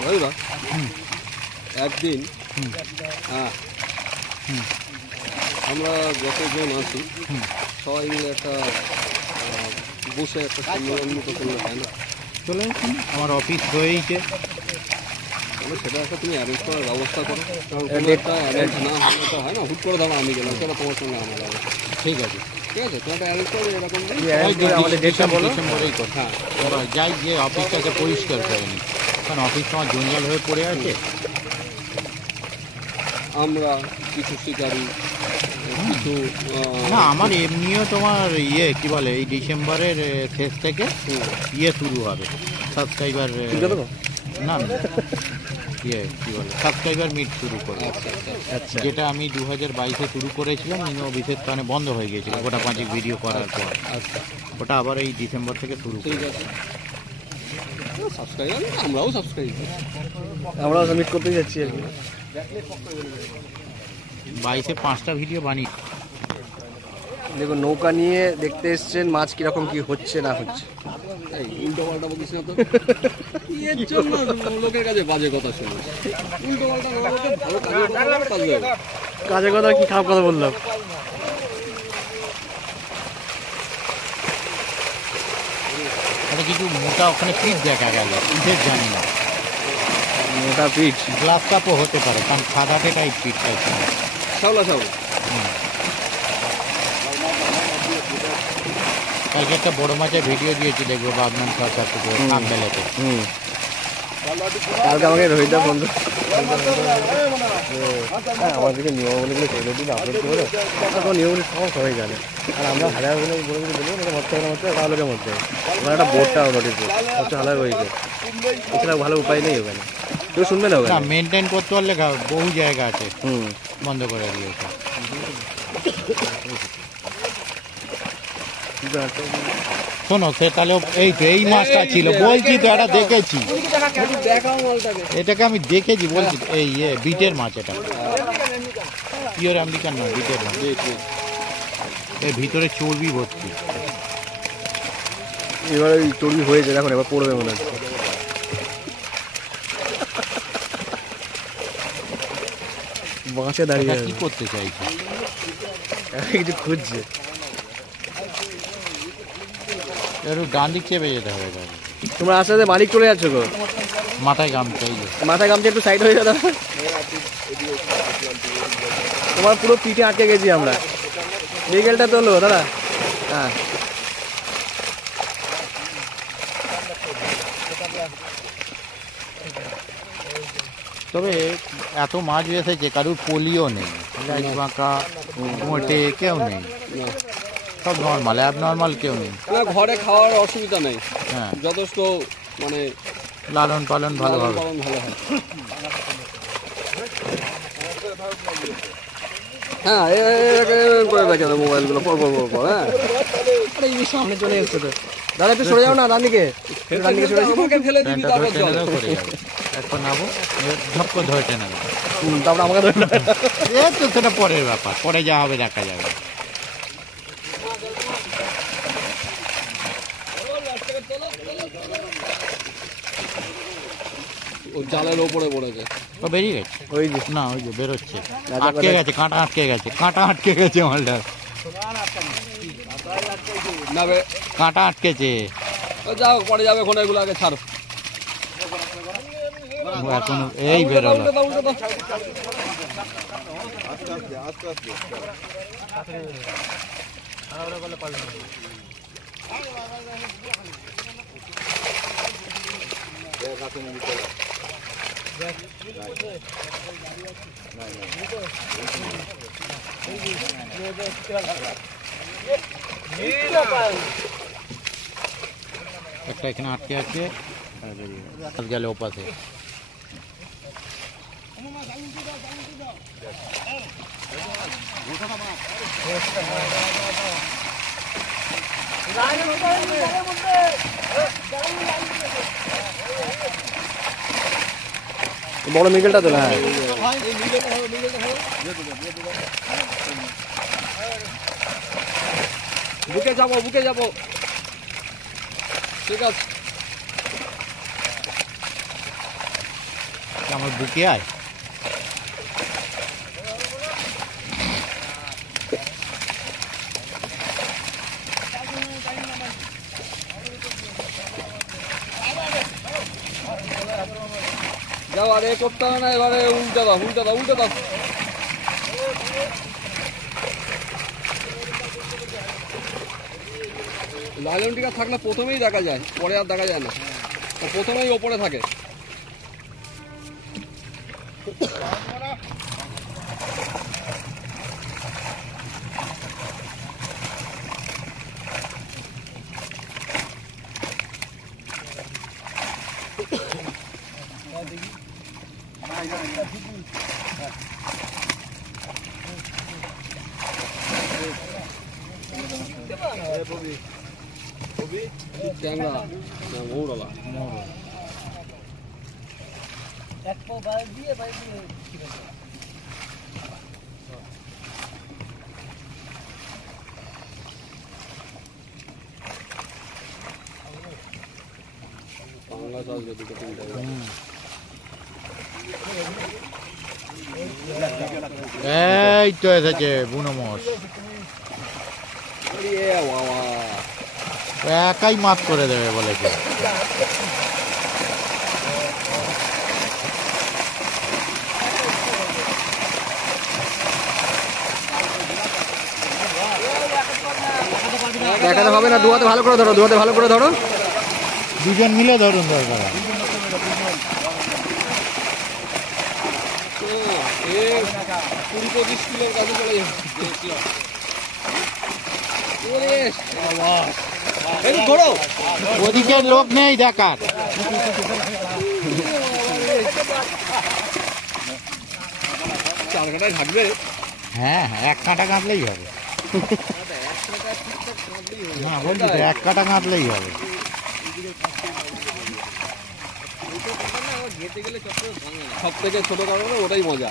বুঝলা? একদিন হ্যাঁ আমরা যতজন আছি সবাই মিলে একটা বসে একটা সম্মেলন মতো করলে তাই না? চলে আসুন, আমার অফিস রয়েইছে। তাহলে সেটা একটা তুমি অ্যারেঞ্জ করার ব্যবস্থা করো, কারণ কোনো একটা অ্যারেঞ্জ না হলে তো হয় না। হুট করে ধরো আমি গেলাম, চলো তোমার সঙ্গে আমার যাবে, ঠিক আছে, ঠিক আছে? তুমি একটা অ্যারেঞ্জ করো এরকম দিন। আমাদের ডেটটা বলো। ডিসেম্বরেই কথা। হ্যাঁ, যাই যে অফিসটাকে পরিষ্কার করে নি, কারণ অফিসটা আমার জঞ্জাল হয়ে পড়ে আছে। আমরা কিছু শিকারি, কিছু না আমার এমনিও তোমার কি বলে এই ডিসেম্বরের শেষ থেকে শুরু হবে সাবস্ক্রাইবার। না কি বলে সাবস্ক্রাইবার মিট শুরু করে। আচ্ছা যেটা আমি 2022-এ শুরু করেছিলাম, বিশেষ কারণে বন্ধ হয়ে গিয়েছিল গোটা 5 ভিডিও করার পর। ওটা আবার এই ডিসেম্বর থেকে শুরু ঠিক করে। আছে। সাবস্ক্রাইবার আমরাও সাবস্ক্রাইব, আমরাও সাবমিট করতে যাচ্ছি আর কি। 22-এ 5টা ভিডিও বানিয়ে। দেখুন নৌকা নিয়ে দেখতে এসছেন মাছ কিরকম কি হচ্ছে না হচ্ছে। উল্টো পাল্টা বলিস না তো। এর জন্য লোকের কাছে বাজে কথা শুনে। উল্টো পাল্টা না বলতে ভালো কাজে কাজের কথা কি খারাপ কথা বললাম? একটা কিছু মোটা ওখানে পিঠ দেখা গেল, পিঠের জানি না, মোটা পিঠ গ্লাস কাপও হতে পারে, কারণ সাদাটে টাইপ পিঠটা ছিল। শাওলা শাওলা। কালকে একটা বড় মাছের ভিডিও দিয়েছি, দেখবো বাগনান সরকার থেকে আমবেলাতে। কালকে আমাকে রোহিতদা ফোন করে আমাদেরকে নিয়মাবলীগুলো করে দিন, আপলোড করে এখন নিয়মগুলি সবাই জানে। আর আমরা হাজার বলে বলে বলবো এটা মরতে হবে না, মরতে হবে তাহলে মরতে হবে। আমার একটা বোর্ডটা নোটিস সবচেয়ে হালার হয়েছে, এছাড়া ভালো উপায় নেই ওখানে, কেউ শুনবে না না ওখানে। মেনটেন করতে পারলে বহু জায়গা আছে বন্ধ করে দিয়েছে। শোনো সে তাহলে এই মাছটা ছিল বলছি তো, এটা দেখেছি, এটাকে আমি দেখেছি বলছি তো, এই বিটের মাছ, এটা পিওর আমেরিকান নয়, বিটের মাছ। এর ভিতরে চর্বি ভর্তি। এবার ওই চর্বি হয়েছে দেখুন, এবার পড়বে মনে হচ্ছে। বাঁশে দাঁড়িয়ে কি করতে চাইছে, কিছু খুঁজছে। একটু ডান দিক চেপে যেতে হবে তাহলে। তোমরা আস্তে আস্তে মালিক চলে যাচ্ছ গো, মাথায় গামছা, এই যে মাথায় গামছা একটু সাইড হয়ে যাবে। তোমার পুরো পিঠে আটকে গেছি আমরা। বিকেলটা তোলো দাদা। হ্যাঁ তবে এত মাছ এসেছে, কারুর পোলিও নেই, বাঁকা মোটে কেউ নেই, সব নর্মাল, অ্যাবনর্মাল কেউ নেই। না ঘরে খাওয়ার অসুবিধা নেই, হ্যাঁ যথেষ্ট মানে লালন পালন ভালো হবে। পালন ভালো হয়। হ্যাঁ করে রাখে মোবাইলগুলো পর পর পর, হ্যাঁ সামনে চলে এসছে তো। দাদা একটু সরে যাও না, ডান দিকে ডান দিকে সরে যাও। আমাকে ফেলে দিবি প্যান্টটা তারপর ধরে টেনে জল। দাও, করে যাবে। একবার নাবো, ঝপ করে ধরে টেনে দাও। তারপরে আমাকে ধরে নাও। এই তো সেটা পরের ব্যাপার, পরে যা হবে দেখা যাবে। ও জালের ওপরে পড়েছে। ও বেরিয়ে গেছে, ওই যে না ওই যে বেরোচ্ছে, আটকে গেছে, কাঁটা আটকে গেছে, কাঁটা আটকে গেছে মালটা, না বে, কাঁটা আটকেছে। ও যাও পরে যাবে, এখন এগুলো আগে ছাড়ো। এখন এই বেরোলো। উল্টো দাও, উল্টো দাও। একটা এখানে আটকে আছে, আর বেরিয়ে গেল ওপাশে। বড় মিগেলটা তো, হ্যাঁ বুকে যাবো ঠিক আছে। আমার বুকে আয়। যাও, আরে করতে হবে না, এবারে উল্টে দাও। লাইলন টিকা থাকলে প্রথমেই দেখা যায়, পরে আর দেখা যায় না, প্রথমেই ওপরে থাকে। ট্যাংরা মৌরলা বাংলা চাষ দুটো তিনটা। এই তো এসেছে বুনো মোষ, একাই মাছ করে দেবে বলেছে। দেখাতে হবে না, দুহাতে ভালো করে ধরো, দুজন মিলে ধরুন দরকার। 20-25 কিলোর কাছে চলে যাবে। ওদিকে লোক নেই দেখার। চার কাটায় থাকবে। হ্যাঁ, এক কাঁটা কাঁদলেই হবে। না বলছি তো, এক কাঁটা কাঁদলেই হবে। সব থেকে ছোট কারণে ওটাই মজা।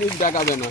মুখ দেখাবে না।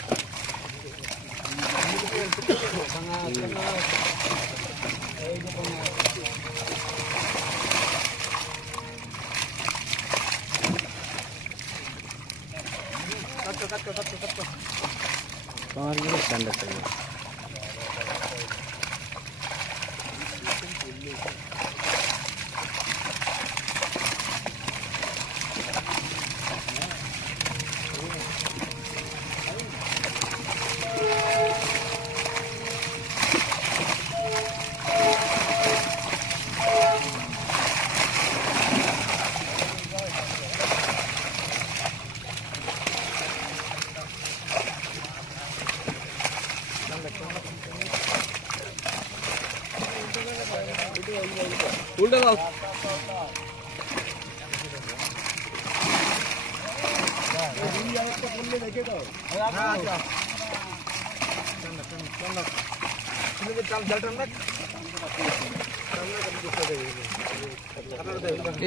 উল্টে দাও।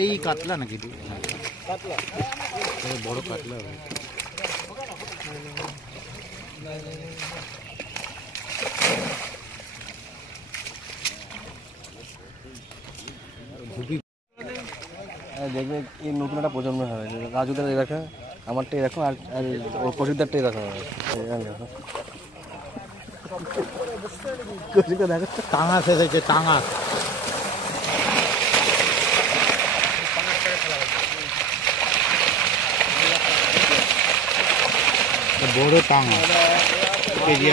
এই কাতলা নাকি? বড় কাতলা। দেখবে এই নতুন একটা প্রজন্ম হবে, রাজুদের দেখো, আমারটাই দেখো, আর ওর কচিদারটাই দেখো, টাঙাস এসেছে, টাঙাস। বড় টাঙাস, কেজি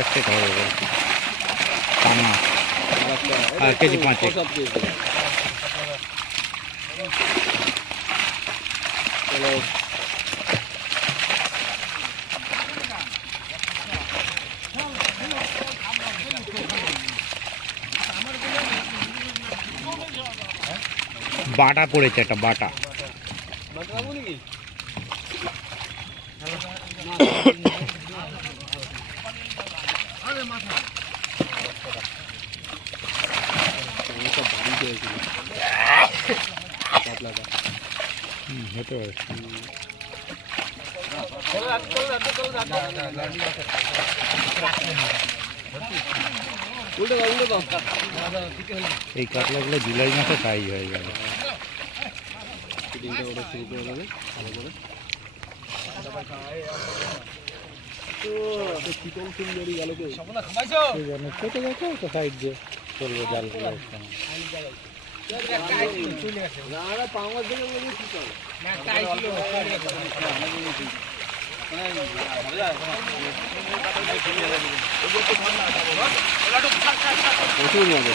আসছে ধরো টাঙাস। আর কেজি 5 প্রসাদ পেয়েছে। চলো বাটা পড়েছে, একটা বাটা। হতে পারে। এই কাতলাগুলো জুলাই মাসে তাই হয়ে যাবে। ছোট দেখো তো সাইড দিয়ে চলবে জালগুলো। প্রচুর মজা।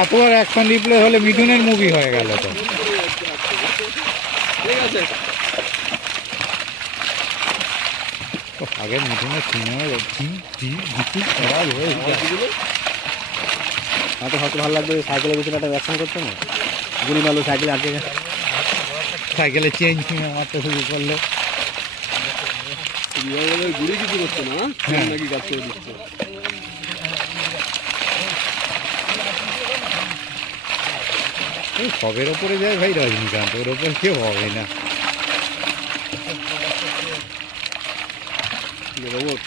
এত অ্যাকশন রিপ্লে হলে মিঠুনের মুভি হয়ে গেল তো। আগে মিঠুনের সিনেমা হয়তো হয়তো ভালো লাগবে সাইকেলের ভিতরে একটা অ্যাকশন করতে না, গুলি মারলো সাইকেলে আটকে গেছে, সাইকেলে চেঞ্জ কিনে মারতে শুরু করলো। গুড়ি কিছু করছে না, নাকি গাছ করে দিচ্ছে। সবের ওপরে যায় ভাই রজনীকান্ত, ওর ওপর কেউ হবে না। রোবট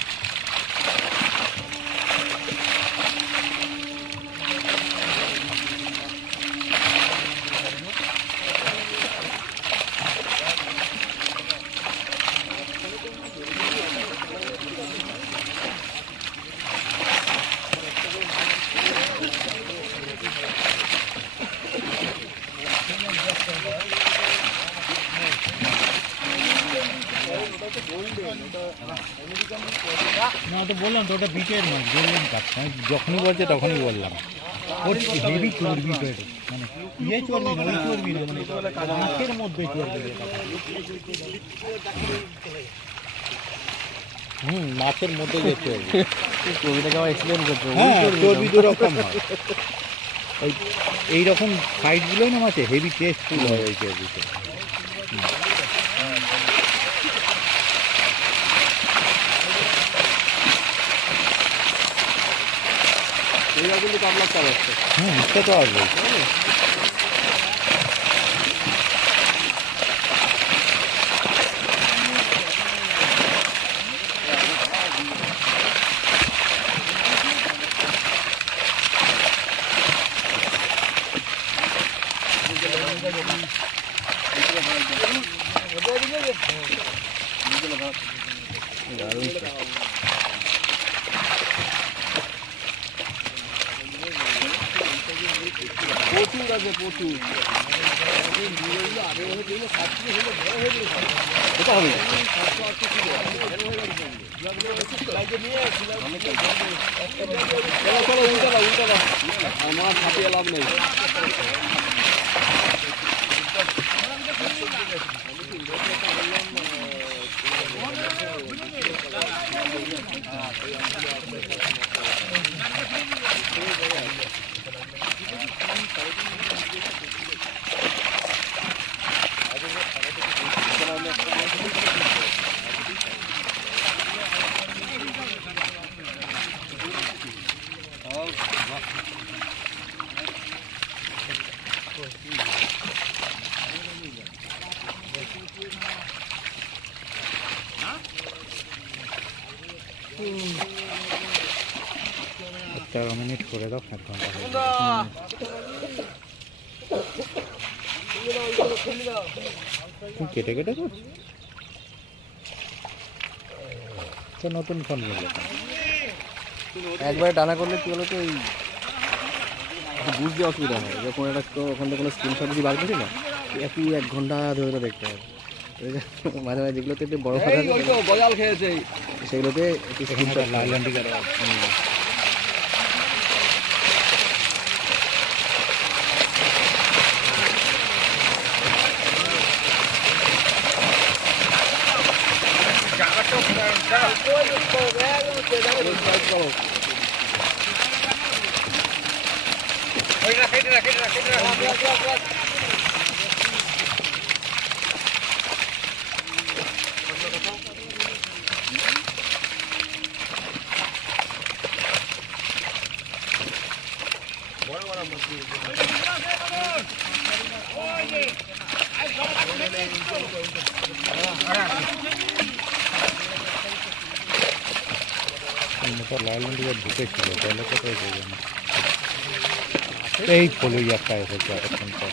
না তো বললাম তো ওটা বিটের মাছ, বললাম কাটতে, যখনই বলছে তখনই বললাম ওর হেভি চর্বি পেট, মানে ইয়ে চর্বি না, ওই চর্বি না, মানে মাছের মধ্যে চর্বি। মাছের মধ্যে যে চর্বি, চর্বিটাকে আবার এক্সপ্লেন করতে হ্যাঁ চর্বি দু রকম হয়। ওই এইরকম সাইডগুলোই না মাছে হেভি টেস্টফুল হয় ওই চর্বিতে। কিন্তু কাতলা চাল আসছে। সে তো আসবে। প্রচুর আছে, প্রচুর। চলো উল্টা দাও, উল্টা দাও, আমার ছাপিয়ে লাভ নেই। মিনিট করে দাও, 1 ঘন্টা হয়ে যাবে। তুমি কেটে কেটে করছো তো? নতুন ফোন নিলে একবারে টানা করলে কি বলো তো, এই বুঝতে অসুবিধা হয়। যখন একটা ওখান থেকে কোনো স্ক্রিনশট যদি বার করি না, একই 1 ঘন্টা ধরে ধরে দেখতে হয়। মাঝে মাঝে যেগুলোতে একটু বড় ফাঁকা ওই তো গজাল খেয়েছে। সেগুলোতে একটু স্ক্রিনশট লাইল্যান্ডি করে লাইল্যান্ডি ঢুকেছিল, তাহলে কোথায় যাবে না। এই ফলো একটা এসেছে এতক্ষণ পর।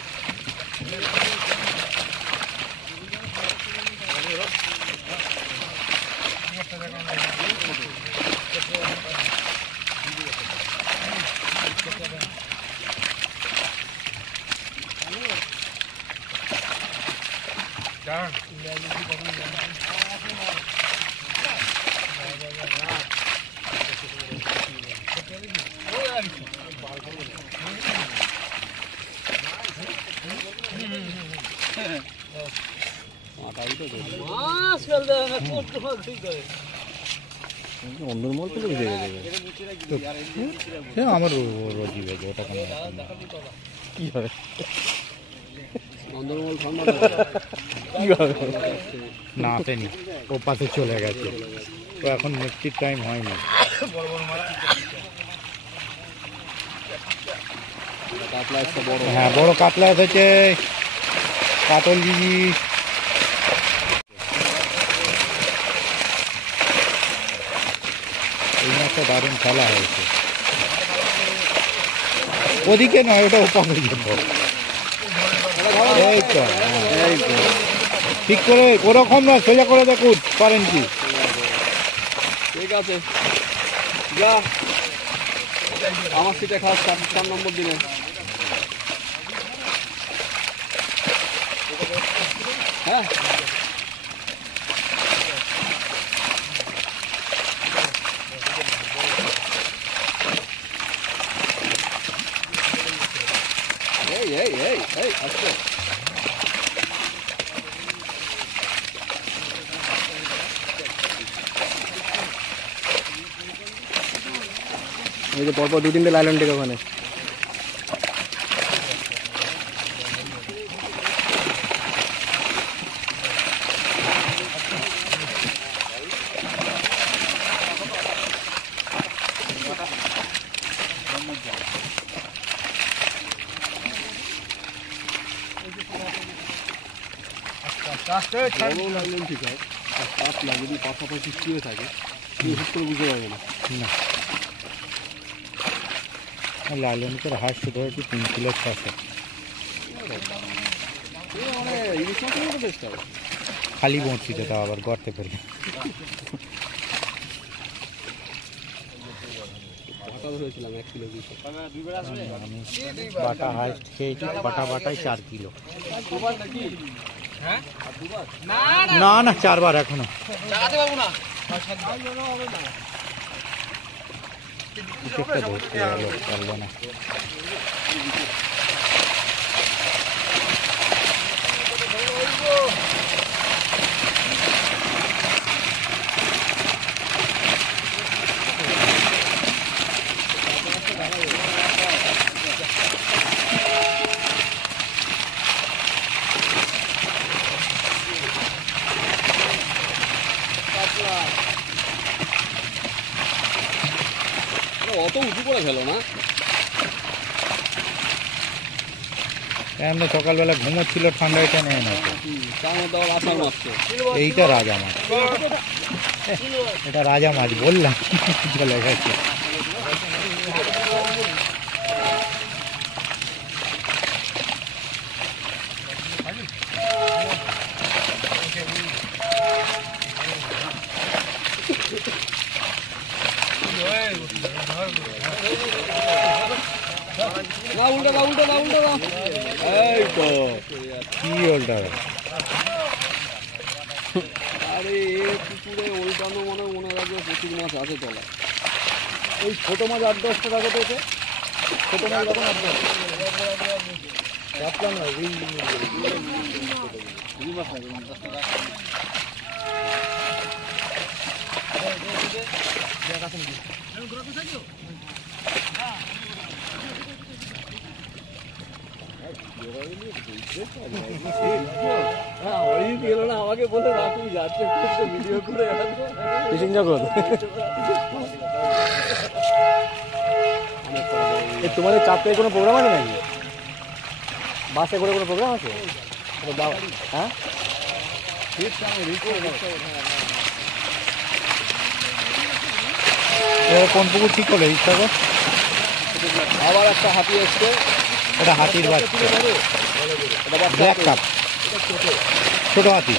অন্দরমহল থেকে বুঝে গেছে। আমার রোজই বেজে, ওটা কেন কি হবে অন্দরমহল ঠান্ডা কি হবে না আসেনি, ও পাশে চলে গেছে। তো এখন মিষ্টির টাইম হয়নি। কাতলা একটা বড়। হ্যাঁ, বড় কাতলা এসেছে, কাতল জিজি। এই মাছটা দারুণ খেলা হয়েছে। ওদিকে নয়, ওটা ওপারে যেত। এই তো, এই তো ঠিক করে, ওরকম না, সোজা করে দেখুন পারেন কি। ঠিক আছে, যা আমার সিটে খাস 4 নম্বর দিনে। হ্যাঁ, এই এই এই এই আচ্ছা, এই যে পরপর 2-3টে লাইল্যান্ড থেকে ওখানে। বড় লাইলেন ঠিক আছে, আর পাতলা যদি পাশাপাশি শুয়ে থাকে হুট করে বুঝতে পারবে না। লাইল্যান্ডের হাঁস ধরেছি 3 কিলো 600। মানে ইলিশ মাছের মতো টেস্ট হবে। খালি বঁড়শিতে, তাও আবার গর্তে ফেলে। বাটা ধরেছিলাম 1 কিলো 200। আমি বাটা হাইস্ট খেয়েছি, বাটায় 4 কিলো। না না, 4 বার এখনো। একটা ধরতে গেল, পারলো না। অত উঁচু করে ফেলো না। এমনি সকালবেলা ঘুমোচ্ছিল ঠান্ডায় টেনে এনেছে। তার মধ্যে আবার আষাঢ় মাছ। এইটা রাজা মাছ, এটা রাজা মাছ বললাম, চলে গেছে। না উল্টো না, উল্টো না, উল্টো না। এই তো কি ওলটা? আরে এ পুকুরে উল্টানো মনে রাখবে প্রচুর মাছ আছে তলা। ওই ছোট মাছ 8-10 টাকা পেয়েছে, ছোট মাছ এখন 8-10 কাতলা না, রুই মাছ না, 10 টাকা। আমাকে বলে রাখুন যাচ্ছে ভিডিও করে ফিশিং জগৎ। তোমাদের 4 তারিখে কোনো প্রোগ্রাম আছে নাকি? বাসে করে কোনো প্রোগ্রাম আছে? হ্যাঁ, কোন পুকুর ঠিক করলে ইচ্ছা কর? আবার একটা হাতি এসছে, এটা হাতির বাচ্চা, ব্ল্যাক কাপ, ছোট হাতি।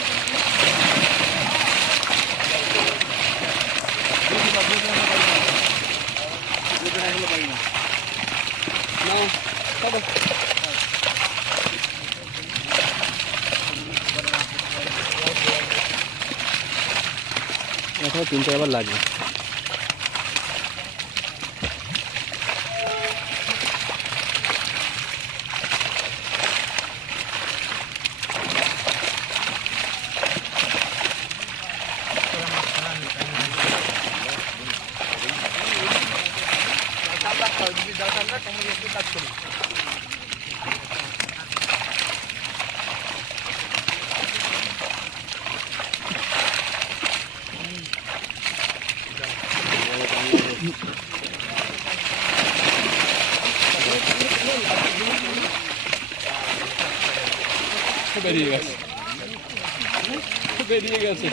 এখনো 3-4 বার লাগবে। বেরিয়ে গেছে, বেরিয়ে গেছে।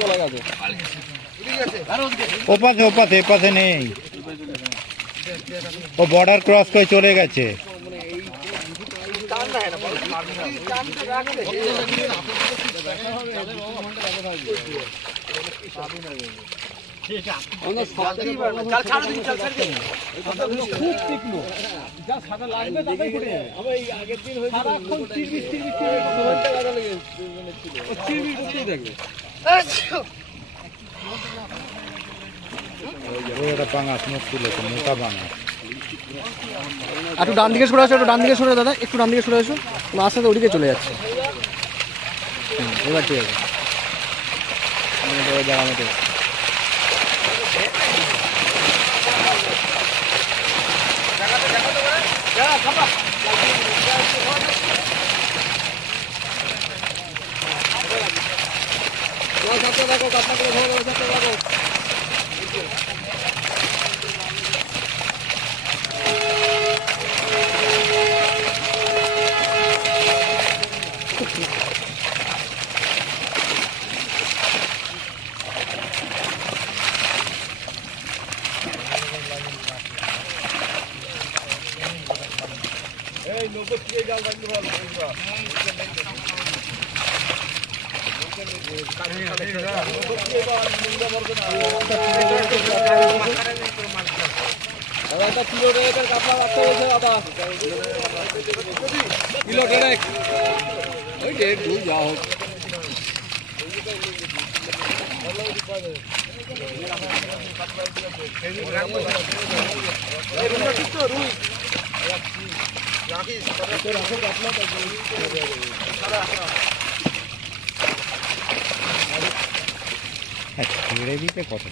চলে গেছে, ওপাশে ওপাশে এপাশে নেই, ও বর্ডার ক্রস করে চলে গেছে। খুব তীক্ষ্ণ, যা সাদা লাগবে তাতে কেটে যাবে। সারাক্ষণ চিরবির চিরবির চিরবির করতেই থাকবে। ওটা পাঙাশ মুখ তুলেছে, মোটা পাঙাশ। একটু ডান দিকে সরে আসো, একটু ডান দিকে সরে দাদা, একটু ডান দিকে সরে আসো। আস্তে আস্তে ওদিকে চলে যাচ্ছে। এবার ঠিক আছে, জায়গা মতো। দেখো কাপড় করে ধরে দেখো। এই নৌকো থেকে জাল রাখতে ভালো। একটা কিলো রেটের কাপড় রাখতে হয়েছে আবার, কিলো রেট ওই রেট দূর যা হোক। ছেড়ে দিতে কত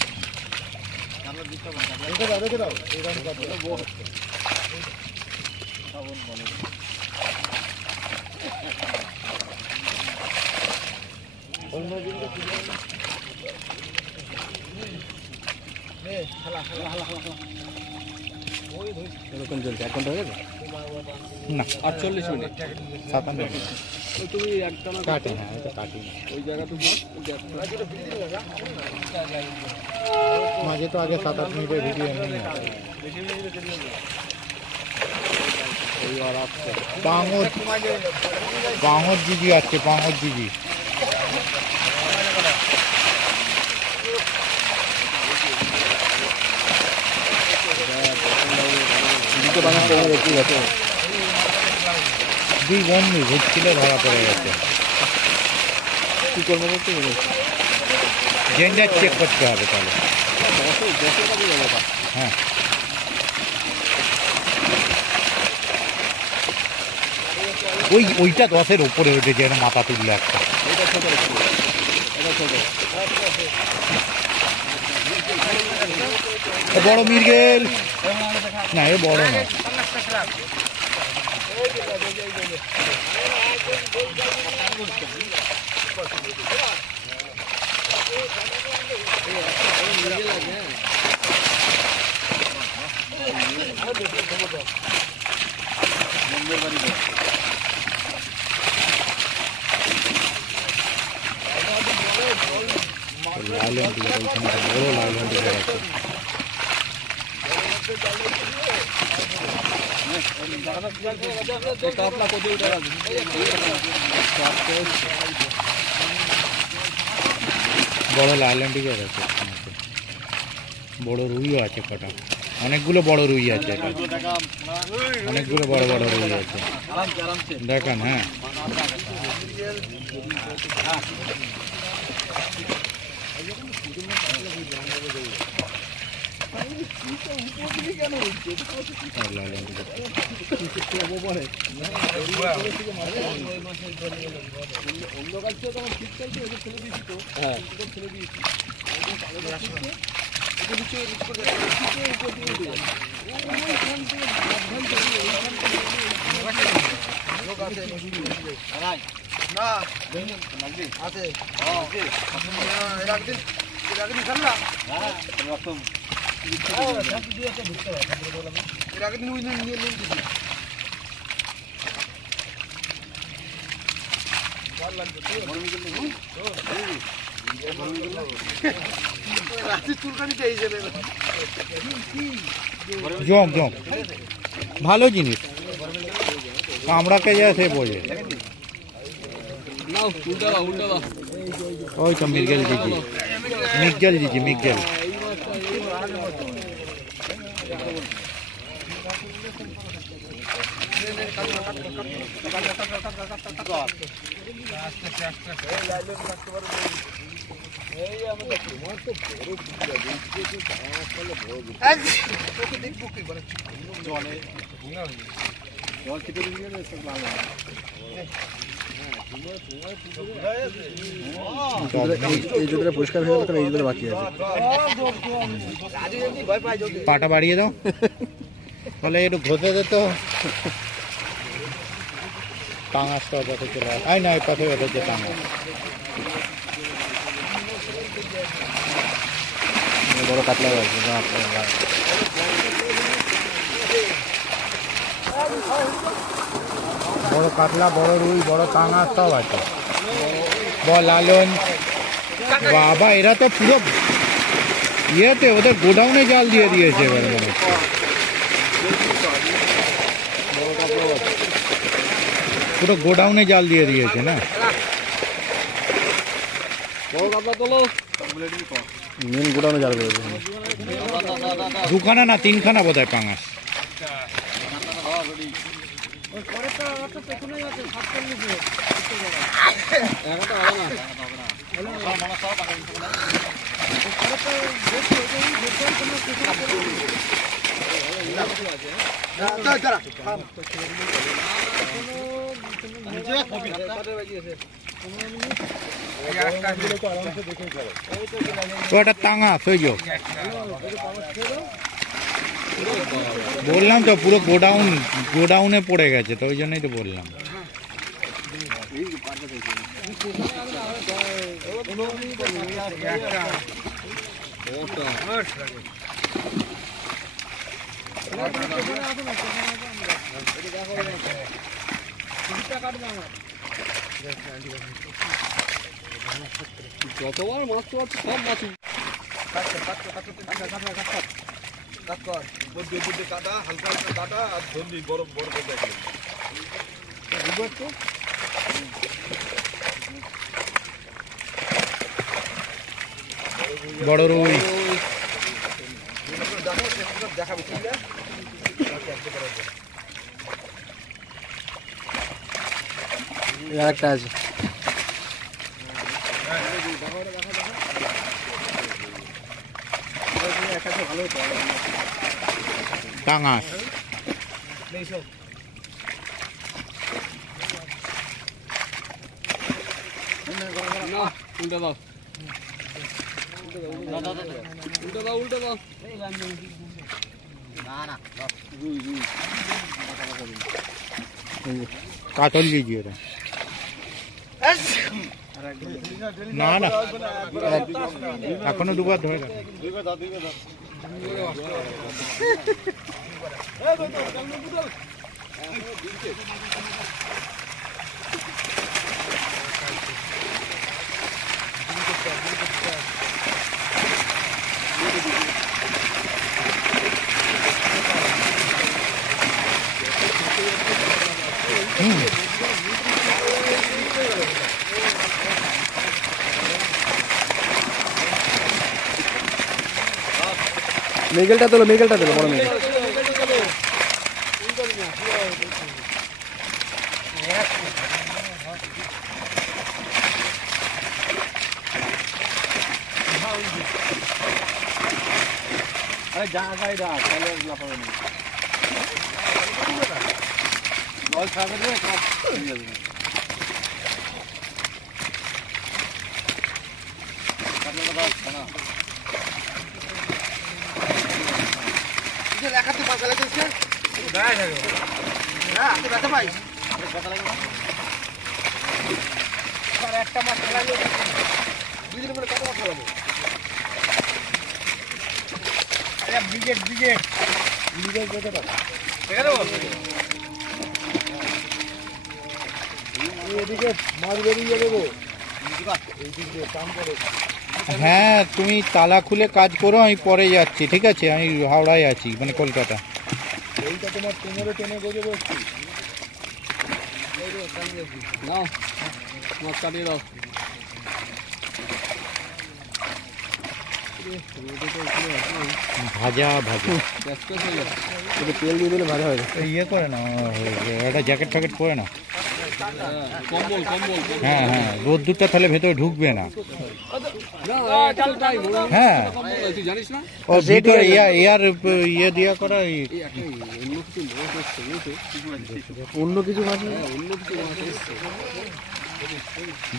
এরকম চলছে 1 ঘন্টা হয়ে গেছে না 48 মিনিট 57 মিনিট ওই তুমি একটানা কাটে, হ্যাঁ এটা কাটি না। ওই জায়গাটা বস মাঝে তো আগে 7-8 মিনিটের ভিডিও এমনি আছে। পাঙর জিজি আছে, পাঙর জিজি। দুই বন্ধু ঘুরছিল, ধরা পড়ে গেছে। কি করবো বলতে জেন্ডার চেক করতে হবে তাহলে। হ্যাঁ ওইটা 10-এর ওপরে উঠেছে, যেন মাথা তুললে একটা। বড় মির্গেল না, এ বড় না। লাইল্যান্ড বড় লাইল্যান্ড আছে। বড় লাইল্যান্ড আছে, বড় রুইও আছে কটা, অনেকগুলো বড় রুই আছে, এটা অনেকগুলো বড় বড় রুই আছে দেখেন। হ্যাঁ জম জম ভালো জিনিস, কামড়াকে যায় সে বোঝে। ওই তো মির্গেল জিজি, মির্গেল জিজি, মির্গেল। এই জুতোটা পরিষ্কার হয়ে গেল, এই জুতোটা বাকি আছে। পাটা বাড়িয়ে দাও, তাহলে একটু ঘষে দিত। টাঙাসটা পথে চলে আসে, আই না এই পথে বেরোচ্ছে টাঙাস। বড় কাতলা আছে, বড় কাতলা, বড় রুই, বড় টাঙাস সব আছে। বল লালন বাবা, এরা তো পুরো ইয়েতে ওদের গোডাউনে জাল দিয়ে দিয়েছে এবার মনে হচ্ছে। পুরো গোডাউনে জাল দিয়ে দিয়েছে না। মেন গোডাউনে জাল করেছে। 2খানা না 3খানা বোধ হয় পাঙাশ। ওটা টাঙা সইজ, বললাম তো পুরো গোডাউনে পড়ে গেছে, তো ওই জন্যই তো বললাম। যতবার মাছ তো সব মাছ বড় রুই একটা আছে টাঙাস না উল্টে দাও উল্টে দাও উল্টে দাও কাতল লিজি ওটা না না এখনো দুবার ধরে গেল মেঘেলটা তোলো বড় মেঘেল এদিকে মাছ বেরিয়ে যাবে গো। হ্যাঁ তুমি তালা খুলে কাজ করো, আমি পরে যাচ্ছি, ঠিক আছে? আমি হাওড়ায় আছি, মানে কলকাতা। এইটা তোমার টেনে টেনে গজে বসছি। দাও মাছ কাটিয়ে দাও। ভাজা তেল দিয়ে দিলে ভালো হয়। ইয়ে করে না, একটা জ্যাকেট ফ্যাকেট পরে না। কম্বল কম্বল হ্যাঁ হ্যাঁ, রোদ্দুরটা তাহলে ভেতরে ঢুকবে না। হ্যাঁ তুই জানিস না ও ভিতরে এয়ার ইয়ে দিয়া করা। অন্য কিছু মাছ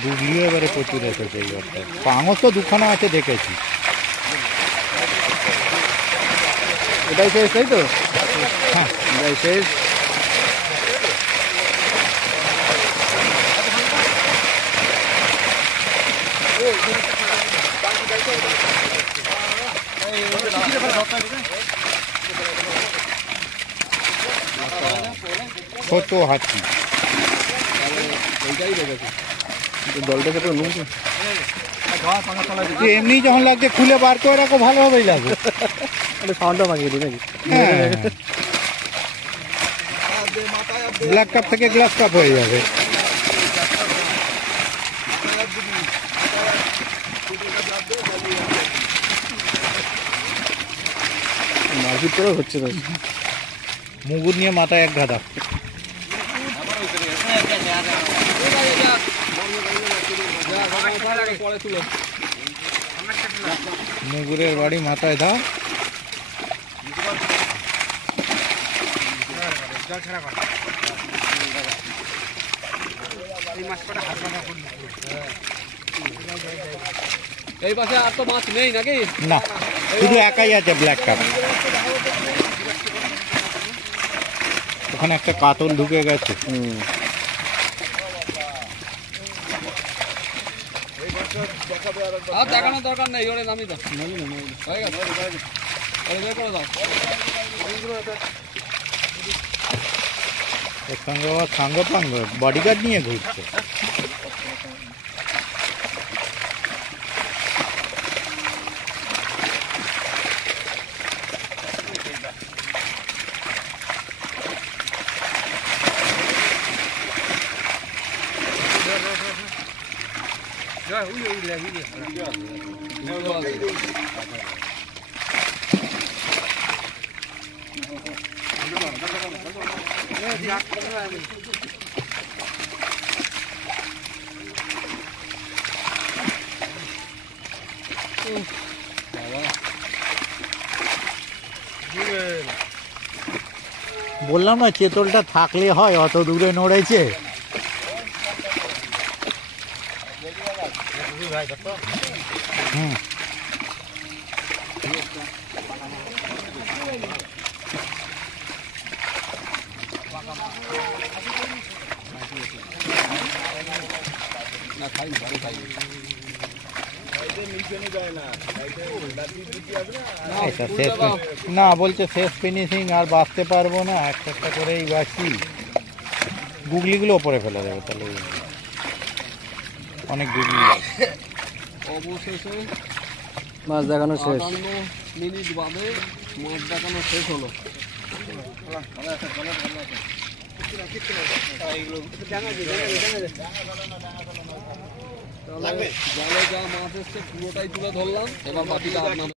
ডুবলিও এবারে প্রচুর এসেছে এই ঘরটা। পাঙস তো দুখানা আছে দেখেছি। এটাই শেষ, তাই তো? হ্যাঁ এটাই শেষ। ছোট হাতি দলটাকে তো নুন এমনি যখন লাগছে খুলে বার করে রাখো, ভালোভাবেই লাগবে। সাউন্ডটা ভাঙিয়ে দিই নাকি? হ্যাঁ, ব্ল্যাক কাপ থেকে গ্লাস কাপ হয়ে যাবে। মারপিট করে হচ্ছে তো। মুগুর নিয়ে মাথায় এক গাদা। মুগুরের বাড়ি মাথায় দাও। এই পাশে আর তো মাছ নেই নাকি? না, শুধু একাই আছে ব্ল্যাক কাপ। ওখানে একটা কাতল ঢুকে গেছে। আর দেখানোর দরকার নেই, ওরে নামিয়ে দাও, হয়ে গেছে, ওরে বের করে দাও। এর সঙ্গে আবার সাঙ্গপাঙ্গ বডিগার্ড নিয়ে ঘুরছে। বললাম না চেতলটা থাকলে হয়, অত দূরে নড়েছে। হুম, এটা শেষ না বলছে, শেষ ফিনিশিং আর বাঁচতে পারবো না, একটা একটা করেই বাঁচি। গুগলিগুলো ওপরে ফেলে দেবে তাহলে, অনেক গুগলি। অবশেষে মাছ দেখানো শেষ। 58 মিনিট বাদে মাছ দেখানো শেষ হলো। জালে যা মাছ এসছে পুরোটাই তুলে ধরলাম, এবার বাকিটা আপনাদের